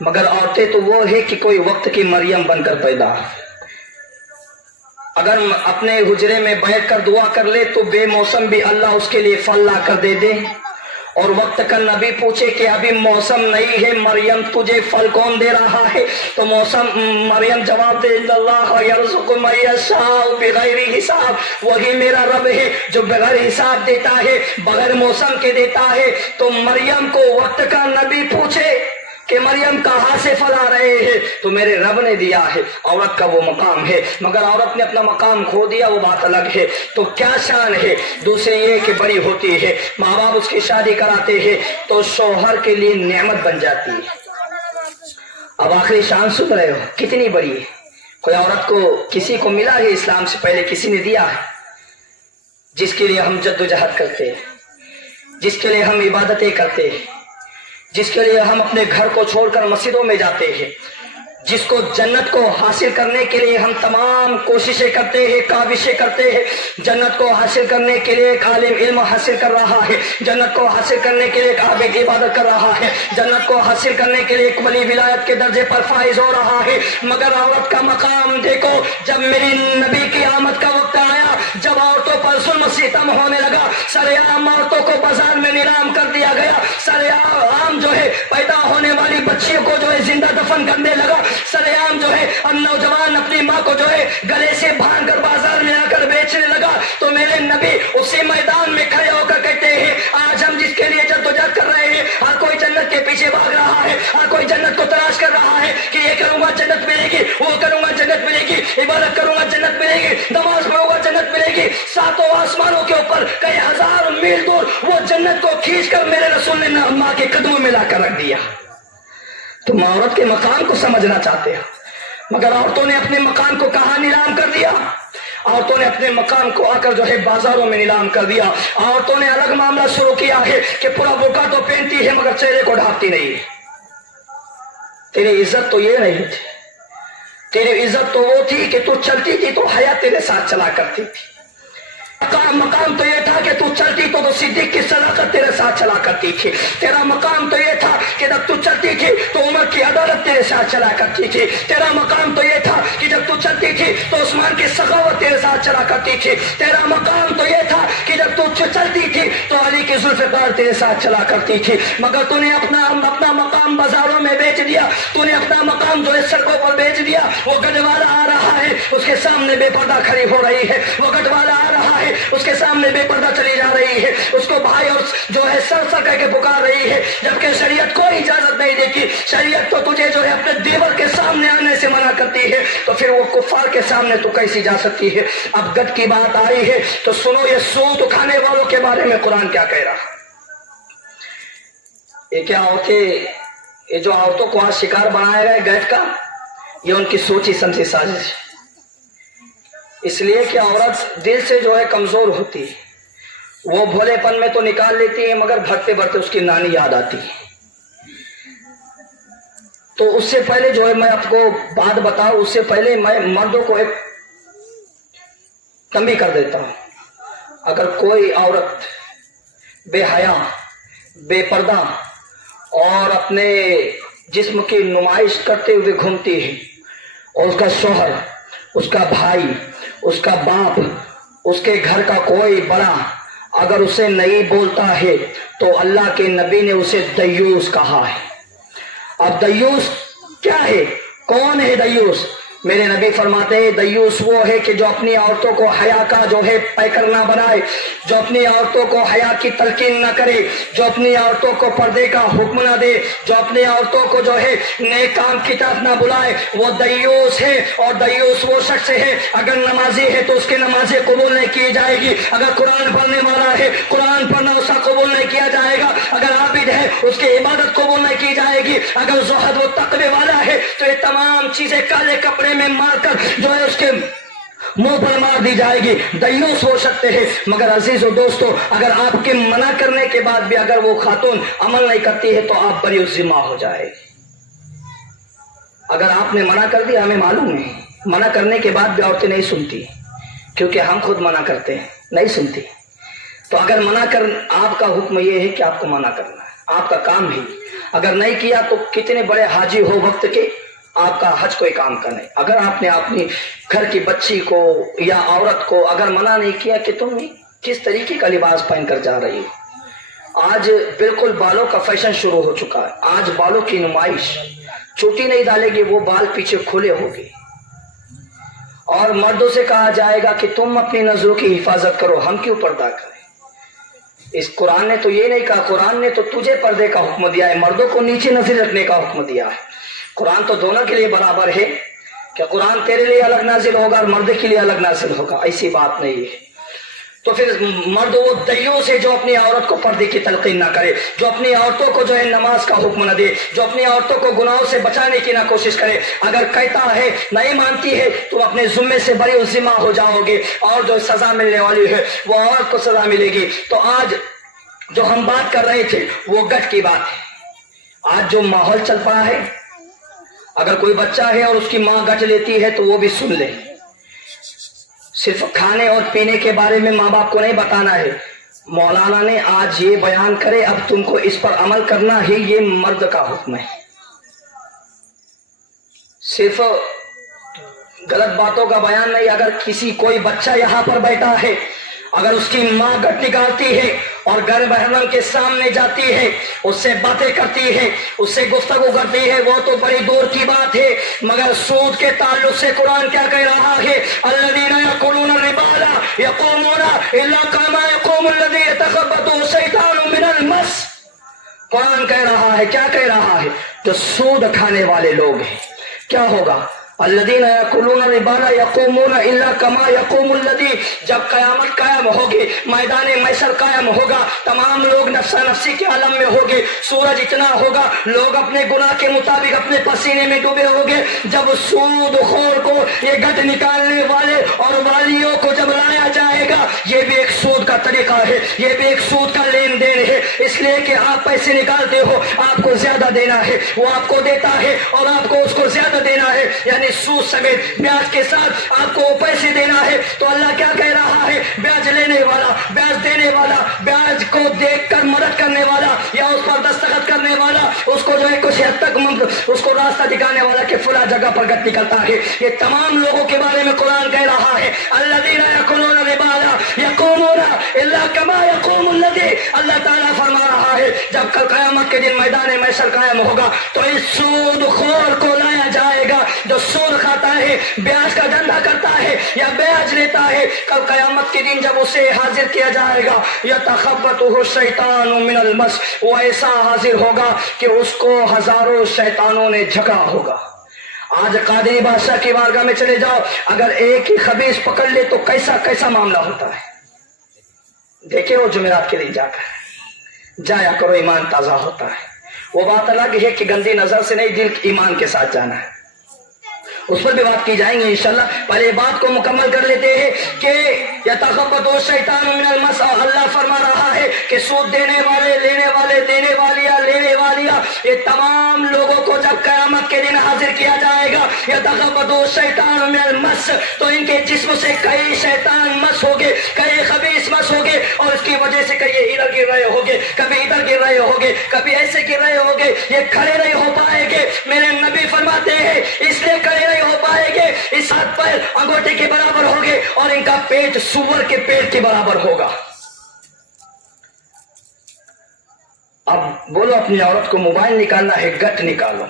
مگر عورتیں تو وہ ہے کہ کوئی وقت کی مریم بن کر پیدا، اگر اپنے حجرے میں بیٹھ کر دعا کر لے تو بے موسم بھی اللہ اس کے لیے پھل لا کر دے دے، اور وقت کا نبی پوچھے کہ ابھی موسم نہیں ہے مریم تجھے پھل کون دے رہا ہے، تو مریم جواب دے اللہ یرزق من یشاء بغیر حساب، وہی میرا رب ہے جو بغیر حساب دیتا ہے، بغیر موسم کے دیتا ہے۔ تو مریم کو وقت کا نبی پوچھے کہ مریم کہاں سے پھل آ رہے ہیں، تو میرے رب نے دیا ہے، عورت کا وہ مقام ہے، مگر عورت نے اپنا مقام کھو دیا، وہ بات الگ ہے۔ تو کیا شان ہے؟ دوسری یہ کہ بڑی ہوتی ہے، ماں باپ اس کی شادی کراتے ہیں تو شوہر کے لیے نعمت بن جاتی ہے۔ اب آخری شان سن رہے ہو کتنی بڑی ہے۔ کوئی عورت کو کسی کو ملا ہے اسلام سے پہلے، کسی نے دیا ہے، جس کے لیے ہم جد و جہد کرتے ہیں، جس کے لیے ہم عبادتیں کرتے ہیں، جس کے لیے ہم اپنے گھر کو چھوڑ کر مسجدوں میں جاتے ہیں، جس کو جنت کو حاصل کرنے کے لیے ہم تمام کوششیں کرتے ہیں، کاوشیں کرتے ہیں۔ جنت کو حاصل کرنے کے لیے ایک عالم علم حاصل کر رہا ہے، جنت کو حاصل کرنے کے لیے ایک عابد عبادت کر رہا ہے، جنت کو حاصل کرنے کے لیے ایک ولی ولایت کے درجے پر فائز ہو رہا ہے، مگر عورت کا مقام دیکھو۔ جب میری نبی کی آمد کا وقت آیا، جب عورتوں پر ظلم ستم ہونے لگا، سرعام عورتوں کو بازار میں نیلام کر دیا گیا، سرعام جو ہے پیدا ہونے والی بچیوں کو جو ہے زندہ دفن کرنے لگا، سرعام جو ہے اب نوجوان اپنی ماں کو جو ہے گلے سے باندھ کر بازار میں آ کر بیچنے لگا، تو میرے نبی اسی میدان میں کھڑے ہو کر کہتے ہیں آج ہم جس کے لیے جدوجہد کر رہے ہیں، ہر کوئی جنت کے پیچھے بھاگ رہا ہے، ہر کوئی جنت کو تلاش کر رہا ہے کہ یہ کروں گا جنت ملے گی، وہ کروں گا جنت ملے گی، عبادت کروں گا جنت ملے گی، نماز پڑھوں گا جنت ملے گی۔ ساتوں آسمانوں کے اوپر کئی ہزار میل دور وہ جنت کو کھینچ کر میرے رسول نے ماں کے قدموں میں لا کر رکھ دیا۔ تم عورت کے مقام کو سمجھنا چاہتے ہو، مگر عورتوں نے اپنے مقام کو کہاں نیلام کر دیا؟ عورتوں نے اپنے مقام کو آ کر جو ہے بازاروں میں نیلام کر دیا۔ عورتوں نے الگ معاملہ شروع کیا ہے کہ پورا برقع تو پہنتی ہے مگر چہرے کو ڈھانپتی نہیں ہے۔ تیری عزت تو یہ نہیں تھی، تیری عزت تو وہ تھی کہ تو چلتی تھی تو حیا تیرے ساتھ چلا کرتی تھی۔ مقام تو یہ تھا کہ تو چلتی تو صدیق کی صداقت تیرے ساتھ چلا کرتی تھی۔ تیرا مقام تو یہ تھا کہ جب تو چلتی تھی تو عمر کی عدالت تیرے ساتھ چلا کرتی تھی۔ تیرا مقام تو یہ تھا کہ جب تو چلتی تھی تو عثمان کی سخاوت تیرے ساتھ چلا کرتی تھی۔ تیرا مقام تو یہ تھا کہ جب تو چلتی تھی تو علی کی ذوالفقار تیرے ساتھ چلا کرتی تھی، مگر تو نے اپنا مقام بازاروں میں بیچ دیا، تو نے اپنا مقام جو ہے سڑکوں پر بیچ دیا۔ وہ گڑھوالا آ رہا ہے، اس کے سامنے بے پردہ کھڑی ہو رہی ہے، وہ گڑھوالا آ رہا ہے، اس کے سامنے بے پردہ چلی جا رہی ہے، اس کو بھائی اور جو ہے سر سر کہہ کے پکار رہی ہے، جبکہ شریعت کوئی اجازت نہیں دیتی۔ شریعت تو تجھے جو ہے اپنے دیور کے سامنے آنے سے منع کرتی ہے، تو پھر وہ کفار کے سامنے تو کیسی جا سکتی ہے؟ اب گد کی بات آئی ہے تو سنو یہ سود اٹھانے والوں کے بارے میں قرآن کیا کہہ رہا۔ یہ کیا عورتیں، یہ جو عورتوں کو آج شکار بنایا گیا گیٹ کا، یہ ان کی سوچی سمجھی سازش ہے۔ اس لیے کہ عورت دل سے جو ہے کمزور ہوتی ہے، وہ بھولے پن میں تو نکال لیتی ہے مگر بھرتے بھرتے اس کی نانی یاد آتی ہے۔ تو اس سے پہلے جو ہے میں آپ کو بات بتاؤں، اس سے پہلے میں مردوں کو ایک تنبیہ کر دیتا ہوں۔ اگر کوئی عورت بے حیا، بے پردہ اور اپنے جسم کی نمائش کرتے ہوئے گھومتی ہے، اور اس کا شوہر، اس کا بھائی، اس کا باپ، اس کے گھر کا کوئی بڑا اگر اسے نہیں بولتا ہے تو اللہ کے نبی نے اسے دیوس کہا ہے۔ اب دیوس کیا ہے؟ کون ہے دیوس؟ میرے نبی فرماتے ہیں دیوس وہ ہے کہ جو اپنی عورتوں کو حیا کا جو ہے پیکر نہ بنائے، جو اپنی عورتوں کو حیا کی تلقین نہ کرے، جو اپنی عورتوں کو پردے کا حکم نہ دے، جو اپنی عورتوں کو جو ہے نیک کام کی طرف نہ بلائے، وہ دیوس ہے۔ اور دیوس وہ شخص ہے اگر نمازی ہے تو اس کی نمازیں قبول نہیں کی جائے گی، اگر قرآن پڑھنے والا ہے قرآن پڑھنا اس کا قبول نہیں کیا جائے گا، اگر عابد ہے اس کی عبادت قبول نہیں کی جائے گی، اگر زہد و تقوی والا ہے تو یہ تمام چیزیں کالے کپڑے میں مار کر جو ہے اس کے منہ پر مار دی جائے گی۔ دیوس ہو سکتے ہیں، مگر عزیز و دوستو اگر آپ کے منع کرنے کے بعد بھی اگر وہ خاتون عمل نہیں کرتی ہے تو آپ بری ذمہ ہو جائے گی۔ اگر آپ نے منع کر دیا، ہمیں معلوم ہے منع کرنے کے بعد بھی عورتیں نہیں سنتی، کیونکہ ہم خود منع کرتے ہیں، نہیں سنتی۔ تو اگر منع کر، آپ کا حکم یہ ہے کہ آپ کو منع کرنا ہے، آپ کا کام ہے۔ اگر نہیں کیا تو کتنے بڑے حاجی ہو وقت کے، آپ کا حج کوئی کام کا نہیں۔ اگر آپ نے اپنی گھر کی بچی کو یا عورت کو اگر منع نہیں کیا کہ تم کس طریقے کا لباس پہن کر جا رہی ہو، آج بالکل بالوں کا فیشن شروع ہو چکا ہے، آج بالوں کی نمائش، چوٹی نہیں ڈالے گی وہ بال پیچھے کھلے ہوگی، اور مردوں سے کہا جائے گا کہ تم اپنی نظروں کی حفاظت کرو، ہم کیوں پردہ کریں۔ اس قرآن نے تو یہ نہیں کہا، قرآن نے تو تجھے پردے کا حکم دیا ہے، مردوں کو نیچے نظر رکھنے کا حکم دیا ہے۔ قرآن تو دونوں کے لیے برابر ہے کہ قرآن تیرے لیے الگ نازل ہوگا اور مرد کے لیے الگ نازل ہوگا، ایسی بات نہیں ہے۔ تو پھر مرد وہ دیوس ہے جو اپنی عورت کو پردے کی تلقین نہ کرے، جو اپنی عورتوں کو جو ہے نماز کا حکم نہ دے، جو اپنی عورتوں کو گناہوں سے بچانے کی نہ کوشش کرے۔ اگر کہتا ہے نہیں مانتی ہے تو اپنے ذمے سے بری الذمہ ہو جاؤ گے، اور جو سزا ملنے والی ہے وہ عورت کو سزا ملے گی۔ تو آج جو ہم بات کر رہے تھے وہ گٹ کی بات ہے۔ آج جو ماحول چل پڑا ہے، اگر کوئی بچہ ہے اور اس کی ماں گٹ لیتی ہے تو وہ بھی سن لے۔ صرف کھانے اور پینے کے بارے میں ماں باپ کو نہیں بتانا ہے، مولانا نے آج یہ بیان کرے اب تم کو اس پر عمل کرنا ہی یہ مرد کا حکم ہے۔ صرف غلط باتوں کا بیان نہیں، اگر کسی کوئی بچہ یہاں پر بیٹھا ہے، اگر اس کی ماں گٹ نکالتی ہے اور غیر محرم کے سامنے جاتی ہے، اس سے باتیں کرتی ہے، اس سے گفتگو کرتی ہے، وہ تو بڑی دور کی بات ہے، مگر سود کے تعلق سے قرآن کیا کہہ رہا ہے؟ الذین یأکلون الربا لا یقومون الا کما یقوم الذی یتخبطہ الشیطان من المس۔ قرآن کہہ رہا ہے، کیا کہہ رہا ہے؟ جو سود کھانے والے لوگ ہیں کیا ہوگا؟ الذین یأکلون الربا لا یقومون الا کما یقوم الذی، جب قیامت قائم ہوگی، میدان محشر قائم ہوگا، تمام لوگ نفسا نفسی کے عالم میں ہوگے، سورج اتنا ہوگا، لوگ اپنے گناہ کے مطابق اپنے پسینے میں ڈوبے ہوگے۔ جب سود خور کو یہ گٹ نکالنے والے اور والیوں کو جب لایا جائے گا، یہ بھی ایک سود کا طریقہ ہے، یہ بھی ایک سود کا لین دین ہے، اس لیے کہ آپ پیسے نکالتے ہو، آپ کو زیادہ دینا ہے، وہ آپ کو دیتا ہے اور آپ کو اس کو زیادہ دینا ہے، یعنی سود سمیت بیاج کے ساتھ آپ کو پیسے دینا ہے۔ تو اللہ کیا کہہ رہا ہے؟ بیاج لینے والا، بیاج دینے والا، بیاج کو دیکھ کر مدد کرنے والا یا اس پر دستخط کرنے والا، اس کو جو ہے کچھ حد تک اس کو راستہ دکھانے والا کہ فلاں جگہ پر گٹ نکلتا ہے، یہ تمام لوگوں کے بارے میں قرآن کہہ رہا ہے الذین یأکلون الربا لا یقومون الا کما یقوم الذی۔ اللہ تعالیٰ فرما رہا ہے جب کل قیامت کے دن میدان محشر قائم ہوگا تو اس سود خور کو لایا جائے گا جو سود کھاتا ہے، بیاج کا دھندا کرتا ہے یا بیاج لیتا ہے، کل قیامت کے دن جب اسے حاضر کیا جائے گا یتخبطہ الشیطان من المس، وہ ایسا حاضر ہوگا کہ اس کو ہزاروں شیطانوں نے جھگا ہوگا۔ آج قادری بادشاہ کی بارگاہ میں چلے جاؤ، اگر ایک ہی خبیث پکڑ لے تو کیسا کیسا معاملہ ہوتا ہے۔ دیکھیں وہ جمعرات کے دن جا کر جایا کرو، ایمان تازہ ہوتا ہے۔ وہ بات الگ ہے کہ گندی نظر سے نہیں، دل ایمان کے ساتھ جانا ہے، اس پر بھی بات کی جائیں گے انشاءاللہ۔ پہلے بات کو مکمل کر لیتے ہیں کہ یتخبطہ الشیطان من المس، اللہ فرما رہا ہے کہ سود دینے والے، لینے والے، دینے والیاں، لینے والیاں، یہ تمام لوگوں کو جب قیامت کے دن حاضر کیا جائے گا یتخبطہ الشیطان من المس، تو ان کے جسم سے کئی شیطان مس ہوگے، کئی خبیث مس ہوگے، اور اس کی وجہ سے کئی ادھر گر رہے ہوگے، کبھی ادھر گر رہے ہوگے، کبھی ایسے گر رہے ہوگے، یہ کھڑے نہیں ہو پائیں گے۔ میرے نبی فرماتے ہیں اس لیے کھڑے نہیں ہو پائیں گے، اس ہاتھ پیر انگوٹھے کے برابر ہوگے اور ان کا پیٹ سور کے پیٹ کے برابر ہوگا۔ اب بولو اپنی عورت کو موبائل نکالنا ہے، گٹ نکالو،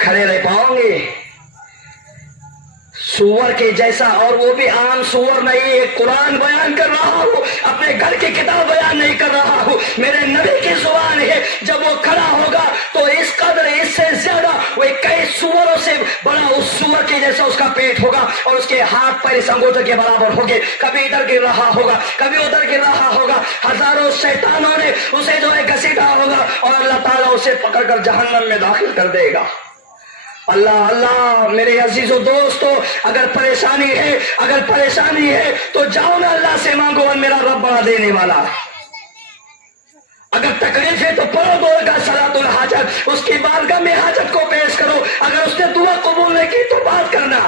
کھڑے رہ پاؤں گے سور کے جیسا؟ اور وہ بھی عام سور نہیں ہے، قرآن بیان کر رہا ہوں، اپنے گھر کی کتاب بیان نہیں کر رہا ہوں، میرے نبی کی زبان ہے۔ جب وہ کھڑا ہوگا تو اس قدر، اس سے زیادہ، وہ کئی سوروں سے بڑا اس سور کے جیسا اس کا پیٹ ہوگا، اور اس کے ہاتھ پیر اس انگوٹھے کے برابر ہوگے، کبھی ادھر گر رہا ہوگا، کبھی ادھر گر رہا ہوگا، ہزاروں شیطانوں نے اسے جو ہے گھسیٹا ہوگا، اور اللہ تعالیٰ اسے پکڑ کر جہنم میں داخل کر دے گا۔ اللہ اللہ میرے عزیزو دوستو، اگر پریشانی ہے، اگر پریشانی ہے تو جاؤ نا اللہ سے مانگو، اور میرا رب بڑا دینے والا ہے۔ اگر تکلیف ہے تو پڑھو 2 رکعت صلاۃ الحاجت، اس کی بارگاہ میں حاجت کو پیش کرو، اگر اس نے دعا قبول نہیں کی تو بات کرنا۔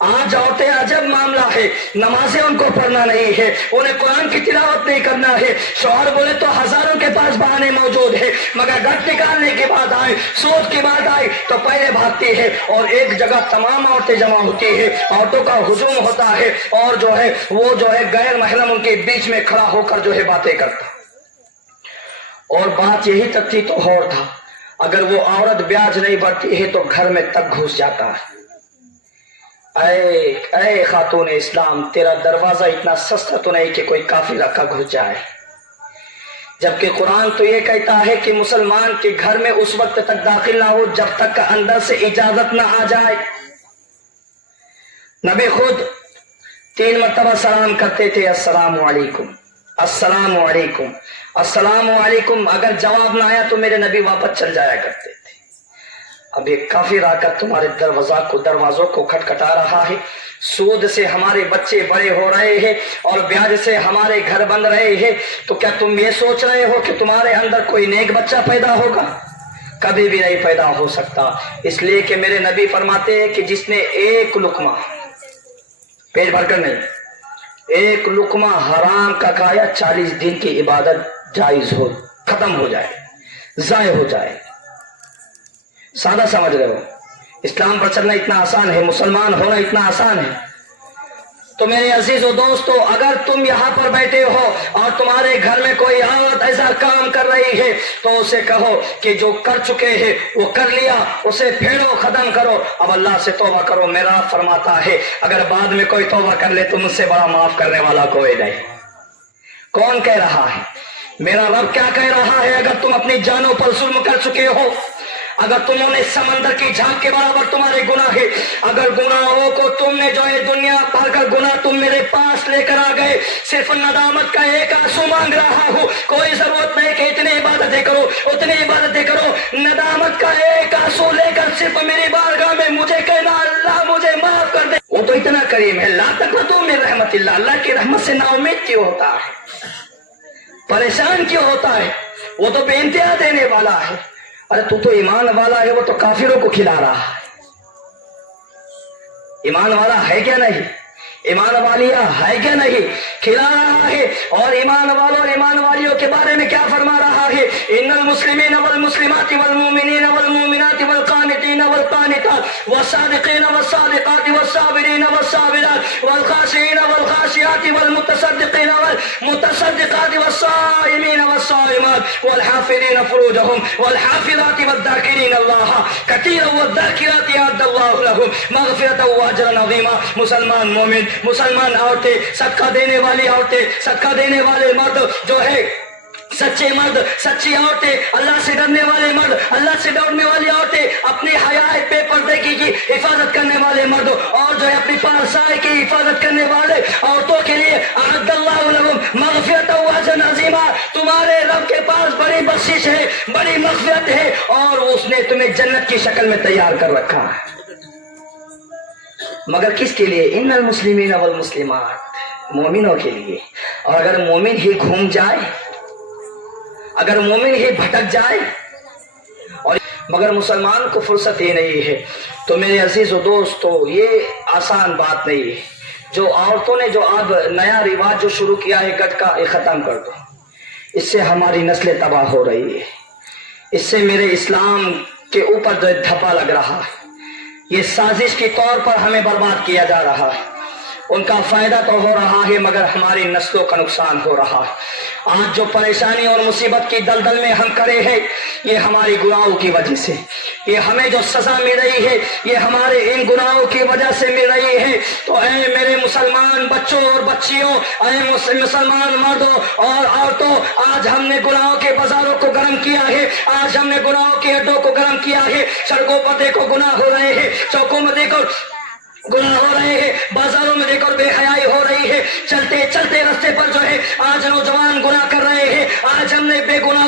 آج عورتیں عجب معاملہ ہے، نمازیں ان کو پڑھنا نہیں ہے، انہیں قرآن کی تلاوت نہیں کرنا ہے، شوہر بولے تو ہزاروں کے پاس بہانے موجود ہے، مگر گھٹ نکالنے کی بات آئے، سود کی بات آئی تو پہلے بھاگتی ہے، اور ایک جگہ تمام عورتیں جمع ہوتی ہے، عورتوں کا ہجوم ہوتا ہے، اور جو ہے وہ جو ہے غیر محرم ان کے بیچ میں کھڑا ہو کر جو ہے باتیں کرتا، اور بات یہی تک تھی تو اور تھا، اگر وہ عورت بیاج نہیں بھرتی ہے تو گھر میں تک گھس جاتا ہے۔ اے خاتون اسلام، تیرا دروازہ اتنا سستا تو نہیں کہ کوئی کافر رکھا گھس جائے، جبکہ قرآن تو یہ کہتا ہے کہ مسلمان کے گھر میں اس وقت تک داخل نہ ہو جب تک کہ اندر سے اجازت نہ آ جائے۔ نبی خود 3 مرتبہ سلام کرتے تھے، السلام علیکم، السلام علیکم، السلام علیکم۔ اگر جواب نہ آیا تو میرے نبی واپس چل جایا کرتے تھے۔ اب ایک کافر آ کر تمہارے دروازوں کو کھٹکھٹا رہا ہے، سود سے ہمارے بچے بڑے ہو رہے ہیں اور بیاج سے ہمارے گھر بن رہے ہیں، تو کیا تم یہ سوچ رہے ہو کہ تمہارے اندر کوئی نیک بچہ پیدا ہوگا؟ کبھی بھی نہیں پیدا ہو سکتا، اس لیے کہ میرے نبی فرماتے ہیں کہ جس نے ایک لقمہ، پیٹ بھر کر نہیں، ایک لقمہ حرام کا کھایا، 40 دن کی عبادت جائز ہو، ختم ہو جائے، ضائع ہو جائے۔ سادہ سمجھ رہے ہو؟ اسلام پر چلنا اتنا آسان ہے، مسلمان ہونا اتنا آسان ہے۔ تو میرے عزیز و دوستو، اگر تم یہاں پر بیٹھے ہو اور تمہارے گھر میں کوئی عورت ایسا کام کر رہی ہے تو اسے کہو کہ جو کر چکے ہیں وہ کر لیا، اسے پھیڑو، ختم کرو، اب اللہ سے توبہ کرو۔ میرا فرماتا ہے اگر بعد میں کوئی توبہ کر لے تو مجھ سے بڑا معاف کرنے والا کوئی نہیں۔ کون کہہ رہا ہے؟ میرا رب کیا کہہ رہا ہے؟ اگر تم اپنی جانوں پر ظلم کر چکے ہو، اگر تمہوں نے سمندر کی جھاگ کے برابر تمہارے گناہ ہے، اگر گناہوں کو تم نے جو ہے دنیا بھر کا گناہ تم میرے پاس لے کر آ گئے، صرف ندامت کا ایک آنسو مانگ رہا ہوں، کوئی ضرورت نہیں کہ اتنی عبادتیں کرو، اتنی عبادتیں کرو، ندامت کا ایک آنسو لے کر صرف میری بارگاہ میں مجھے کہنا اللہ مجھے معاف کر دے۔ وہ تو اتنا کریم ہے، لا تقنطوا من رحمت اللہ، اللہ کی رحمت سے نا امید کیوں ہوتا ہے، پریشان کیوں ہوتا ہے؟ وہ تو بے انتہا دینے والا ہے۔ ارے تو ایمان والا ہے، وہ تو کافروں کو کھلا رہا ہے۔ ایمان والا ہے کیا نہیں؟ ایمان والیا ہے کیا نہیں؟ کھلا رہا ہے۔ اور ایمان والوں اور ایمان والیوں کے بارے میں کیا فرما رہا ہے؟ ان المسلمین والمسلمات والمؤمنین والمؤمنات والقانتین والقانتات والصادقین والصادقات والصابرین والصابرات والخاشعین والخاشعات والمتصدقین والمتصدقات والصائمین والصائمات والحافظین فروجهم والحافظات والذاکرین اللہ کثیرا والذاکرات اعد اللہ لهم مغفرۃ واجرا عظیما۔ مسلمان مومن، مسلمان عورتیں، صدقہ دینے والی عورتیں، صدقہ دینے والے مرد جو ہے سچے مرد، سچی عورتیں، اللہ سے ڈرنے والے مرد، اللہ سے ڈرنے والی عورتیں، اپنی حیا بے پردگی کی حفاظت کرنے والے مرد اور جو ہے اپنی پارسائی کی حفاظت کرنے والے عورتوں کے لیے اعد اللہ لهم مغفرۃ واجرا عظیما، تمہارے رب کے پاس بڑی بخشش ہے، بڑی مغفرت ہے اور اس نے تمہیں جنت کی شکل میں تیار کر رکھا ہے۔ مگر کس کے لیے؟ ان المسلمین والمسلمات، مومنوں کے لیے۔ اور اگر مومن ہی گھوم جائے، اگر مومن ہی بھٹک جائے، اور مگر مسلمان کو فرصت ہی نہیں ہے، تو میرے عزیز و دوستو یہ آسان بات نہیں ہے۔ جو عورتوں نے جو اب نیا رواج جو شروع کیا ہے گٹکا، یہ ختم کر دو، اس سے ہماری نسلیں تباہ ہو رہی ہے، اس سے میرے اسلام کے اوپر جو دھپا لگ رہا ہے، یہ سازش کے طور پر ہمیں برباد کیا جا رہا ہے۔ ان کا فائدہ تو ہو رہا ہے مگر ہماری نسلوں کا نقصان ہو رہا ہے۔ آج جو پریشانی اور مصیبت کی دلدل میں ہم کھڑے ہیں، یہ ہماری گناہوں کی وجہ سے، یہ ہمیں جو سزا مل رہی ہے یہ ہمارے ان گناہوں کی وجہ سے مل رہی ہے۔ تو اے میرے مسلمان بچوں اور بچیوں، اے مسلمان مردوں اور عورتوں، آج ہم نے گناہوں کے بازاروں کو گرم کیا ہے، آج ہم نے گناہوں کے اڈوں کو گرم کیا ہے۔ سڑکوں پر دیکھو گناہ ہو رہے ہیں، چوکوں میں دیکھو گناہ ہو رہے ہیں، بازاروں میں دیکھو بے حیائی ہو رہی ہے، چلتے چلتے راستے پر جو ہے آج نوجوان گناہ کر رہے ہیں۔ آج ہم نے بے گناہ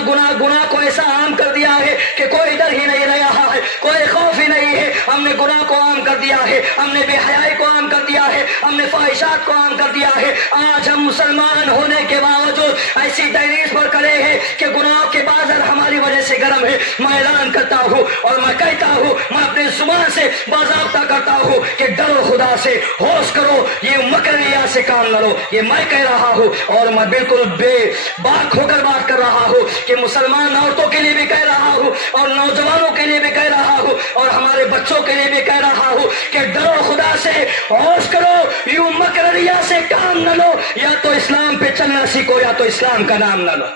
کو ایسا عام کر دیا ہے کہ کوئی ڈر ہی نہیں رہا ہے، کوئی خوف ہی نہیں ہے۔ ہم نے گناہ کو عام کر دیا ہے، ہم نے بے حیائی کو عام کر دیا ہے، ہم نے فحشات کو عام کر دیا ہے۔ آج ہم مسلمان ہونے کے باوجود ایسی دہلیز پر کھڑے ہیں کہ گناہوں کے بازار ہماری وجہ سے گرم ہے۔ میں اعلان کرتا ہوں اور میں کہتا ہوں، میں اپنی زبان سے باضابطہ کرتا ہوں کہ ڈرو خدا سے، ہوش کرو، یہ مکر ریا سے کام نہ لو۔ یہ میں کہہ رہا ہوں اور میں بالکل بے باک ہو کر بات کر رہا ہوں کہ مسلمان عورتوں کے لیے بھی کہہ رہا ہوں اور نوجوانوں کے لیے بھی کہہ رہا ہوں اور ہمارے بچوں کے لیے بھی کہہ رہا ہوں کہ ڈرو خدا سے، ہوش کرو، یوں مکر ریا سے کام نہ لو۔ یا تو اسلام پہ چلنا سیکھو یا تو اسلام کا نام نہ لو۔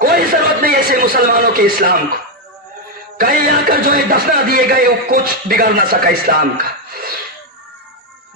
کوئی ضرورت نہیں ایسے مسلمانوں کے اسلام کو، کہیں آ کر جو ہے دفنا دیے گئے وہ کچھ بگڑ نہ سکا اسلام کا۔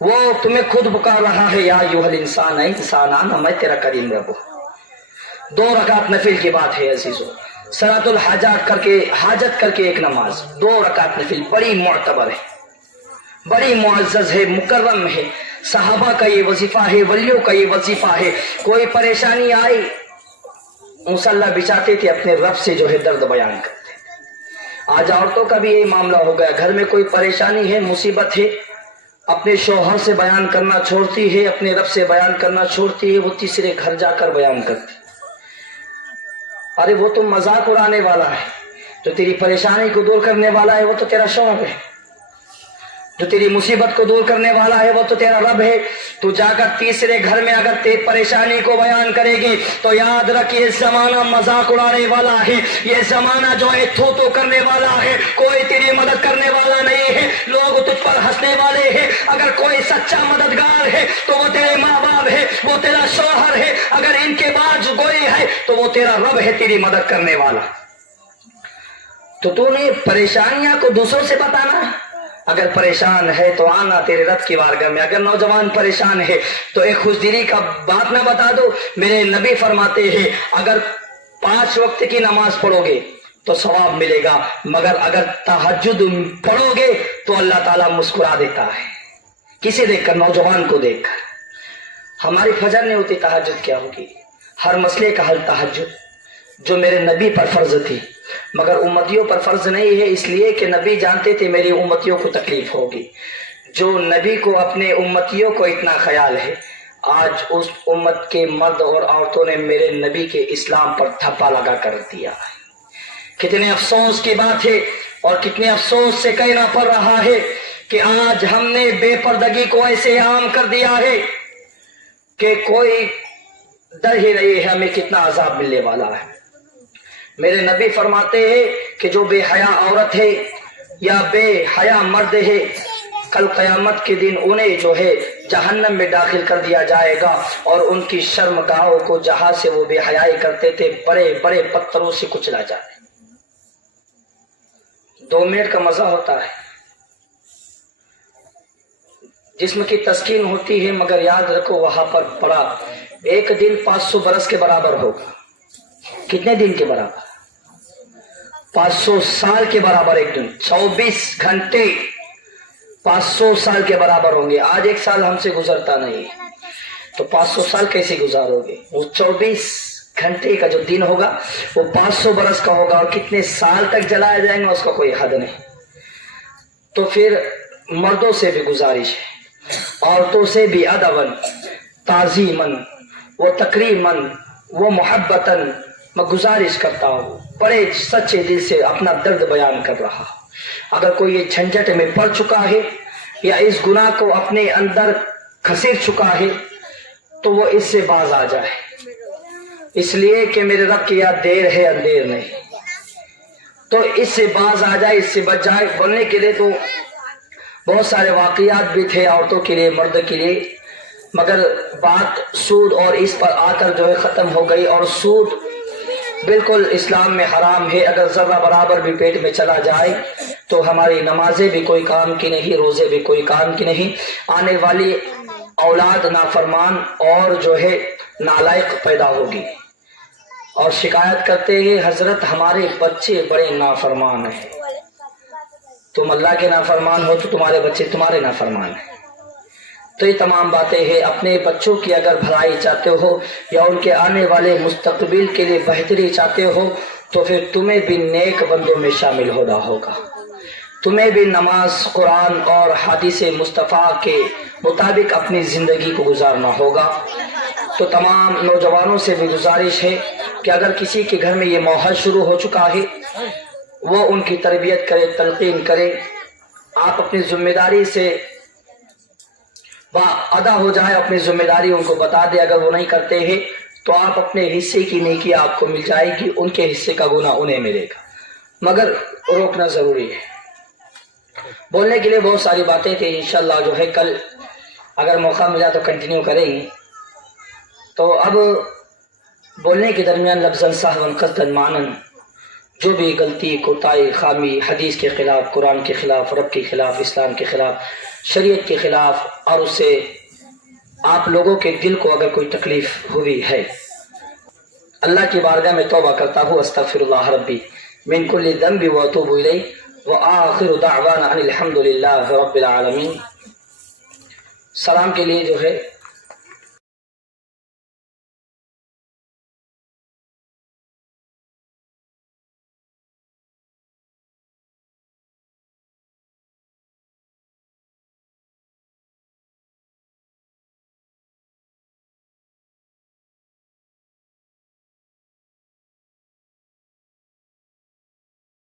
وہ تمہیں خود پکار رہا ہے، یا ایھا الانسان، اے انسان میں تیرا کریم رب ہوں۔ 2 رکعت نفل کی بات ہے عزیزو، صلاۃ الحاجات حاجت کر کے ایک نماز 2 رکعت نفل بڑی معتبر ہے، بڑی معزز ہے، مکرم ہے۔ صحابہ کا یہ وظیفہ ہے، ولیوں کا یہ وظیفہ ہے۔ کوئی پریشانی آئی مصلی بچھاتے تھے، اپنے رب سے جو ہے درد بیان کرتے۔ آج عورتوں کا بھی یہی معاملہ ہو گیا، گھر میں کوئی پریشانی ہے، مصیبت ہے، اپنے شوہر سے بیان کرنا چھوڑتی ہے، اپنے رب سے بیان کرنا چھوڑتی ہے، وہ تیسرے گھر جا کر بیان کرتی۔ ارے وہ تو مذاق اڑانے والا ہے، جو تیری پریشانی کو دور کرنے والا ہے وہ تو تیرا شوہر ہے، جو تیری مصیبت کو دور کرنے والا ہے وہ تو تیرا رب ہے۔ تو جا کر تیسرے گھر میں اگر تیری پریشانی کو بیان کرے گی تو یاد رکھ یہ زمانہ مذاق اڑانے والا ہے، یہ زمانہ جو ہے تھو تو کرنے والا ہے، کوئی تیری مدد کرنے والا نہیں ہے، لوگ تجھ پر ہنسنے والے ہیں۔ اگر کوئی سچا مددگار ہے تو وہ تیرے ماں باپ ہے، وہ تیرا شوہر ہے، اگر ان کے بعد کوئی ہے تو وہ تیرا رب ہے، تیری مدد کرنے والا۔ تو نے پریشانیاں کو دوسروں سے بتانا، اگر پریشان ہے تو آنا تیرے رب کی بارگاہ میں۔ اگر نوجوان پریشان ہے تو ایک خوش دلی کا بات نہ بتا دو۔ میرے نبی فرماتے ہیں اگر 5 وقت کی نماز پڑھو گے تو ثواب ملے گا، مگر اگر تہجد پڑھو گے تو اللہ تعالیٰ مسکرا دیتا ہے۔ کسے دیکھ کر؟ نوجوان کو دیکھ کر۔ ہماری فجر نہیں ہوتی، تہجد کیا ہوگی؟ ہر مسئلے کا حل تہجد، جو میرے نبی پر فرض تھی مگر امتیوں پر فرض نہیں ہے، اس لیے کہ نبی جانتے تھے میری امتیوں کو تکلیف ہوگی۔ جو نبی کو اپنے امتیوں کو اتنا خیال ہے، آج اس امت کے مرد اور عورتوں نے میرے نبی کے اسلام پر تھپا لگا کر دیا ہے۔ کتنے افسوس کی بات ہے اور کتنے افسوس سے کہنا پڑ رہا ہے کہ آج ہم نے بے پردگی کو ایسے عام کر دیا ہے کہ کوئی ڈر ہی نہیں ہے ہمیں کتنا عذاب ملنے والا ہے۔ میرے نبی فرماتے ہیں کہ جو بے حیا عورت ہے یا بے حیا مرد ہے، کل قیامت کے دن انہیں جو ہے جہنم میں داخل کر دیا جائے گا، اور ان کی شرمگاہوں کو جہاں سے وہ بے حیائی کرتے تھے بڑے بڑے پتھروں سے کچلا جائے۔ 2 منٹ کا مزہ ہوتا ہے، جسم کی تسکین ہوتی ہے، مگر یاد رکھو وہاں پر پڑا ایک دن 500 برس کے برابر ہوگا۔ کتنے دن کے برابر؟ 500 سال کے برابر ایک دن۔ 24 گھنٹے 500 سال کے برابر ہوں گے۔ آج 1 سال ہم سے گزرتا نہیں تو 500 سال کیسے گزارو گے؟ وہ 24 گھنٹے کا جو دن ہوگا وہ 500 برس کا ہوگا، اور کتنے سال تک جلائے جائیں گے اس کا کوئی حد نہیں۔ تو پھر مردوں سے بھی گزارش ہے، عورتوں سے بھی ادباً، تعظیماً و تکریماً و محبتاً میں گزارش کرتا ہوں، بڑے سچے دل سے اپنا درد بیان کر رہا ہوں۔ اگر کوئی یہ جھنجٹ میں پڑ چکا ہے یا اس گناہ کو اپنے اندر کھسیر چکا ہے تو وہ اس سے باز آ جائے، اس لیے کہ میرے رب کی یاد دیر ہے اندیر نہیں۔ تو اس سے باز آ جائے، اس سے بچ جائے۔ بولنے کے لیے تو بہت سارے واقعات بھی تھے عورتوں کے لیے، مرد کے لیے، مگر بات سود اور اس پر آ کر جو ہے ختم ہو گئی۔ اور سود بالکل اسلام میں حرام ہے، اگر ذرہ برابر بھی پیٹ میں چلا جائے تو ہماری نمازیں بھی کوئی کام کی نہیں، روزے بھی کوئی کام کی نہیں۔ آنے والی اولاد نافرمان اور جو ہے نالائق پیدا ہوگی، اور شکایت کرتے ہیں حضرت ہمارے بچے بڑے نافرمان ہیں۔ تم اللہ کے نافرمان ہو تو تمہارے بچے تمہارے نافرمان ہیں۔ تو یہ تمام باتیں ہیں۔ اپنے بچوں کی اگر بھلائی چاہتے ہو یا ان کے آنے والے مستقبل کے لیے بہتری چاہتے ہو تو پھر تمہیں بھی نیک بندوں میں شامل ہونا ہوگا، تمہیں بھی نماز، قرآن اور حدیث مصطفیٰ کے مطابق اپنی زندگی کو گزارنا ہوگا۔ تو تمام نوجوانوں سے بھی گزارش ہے کہ اگر کسی کے گھر میں یہ ماحول شروع ہو چکا ہے وہ ان کی تربیت کرے، تلقین کرے۔ آپ اپنی ذمہ داری سے ادا ہو جائے، اپنی ذمہ داری ان کو بتا دے۔ اگر وہ نہیں کرتے ہیں تو آپ اپنے حصے کی نیکی آپ کو مل جائے گی، ان کے حصے کا گناہ انہیں ملے گا، مگر روکنا ضروری ہے۔ بولنے کے لیے بہت ساری باتیں تھیں، انشاءاللہ جو ہے کل اگر موقع ملا تو کنٹینیو کریں گے۔ تو اب بولنے کے درمیان لفظاً سہواً قصداً معناً جو بھی غلطی، کوتاہی، خامی، حدیث کے خلاف، قرآن کے خلاف، رب کے خلاف، اسلام کے خلاف شریعت کے خلاف اور اس سے آپ لوگوں کے دل کو اگر کوئی تکلیف ہوئی ہے، اللہ کی بارگاہ میں توبہ کرتا ہوں، استغفر اللہ ربی من کل ذنب واتوب الیہ، وآخر دعوانا ان الحمد للہ رب العالمین۔ سلام کے لیے جو ہے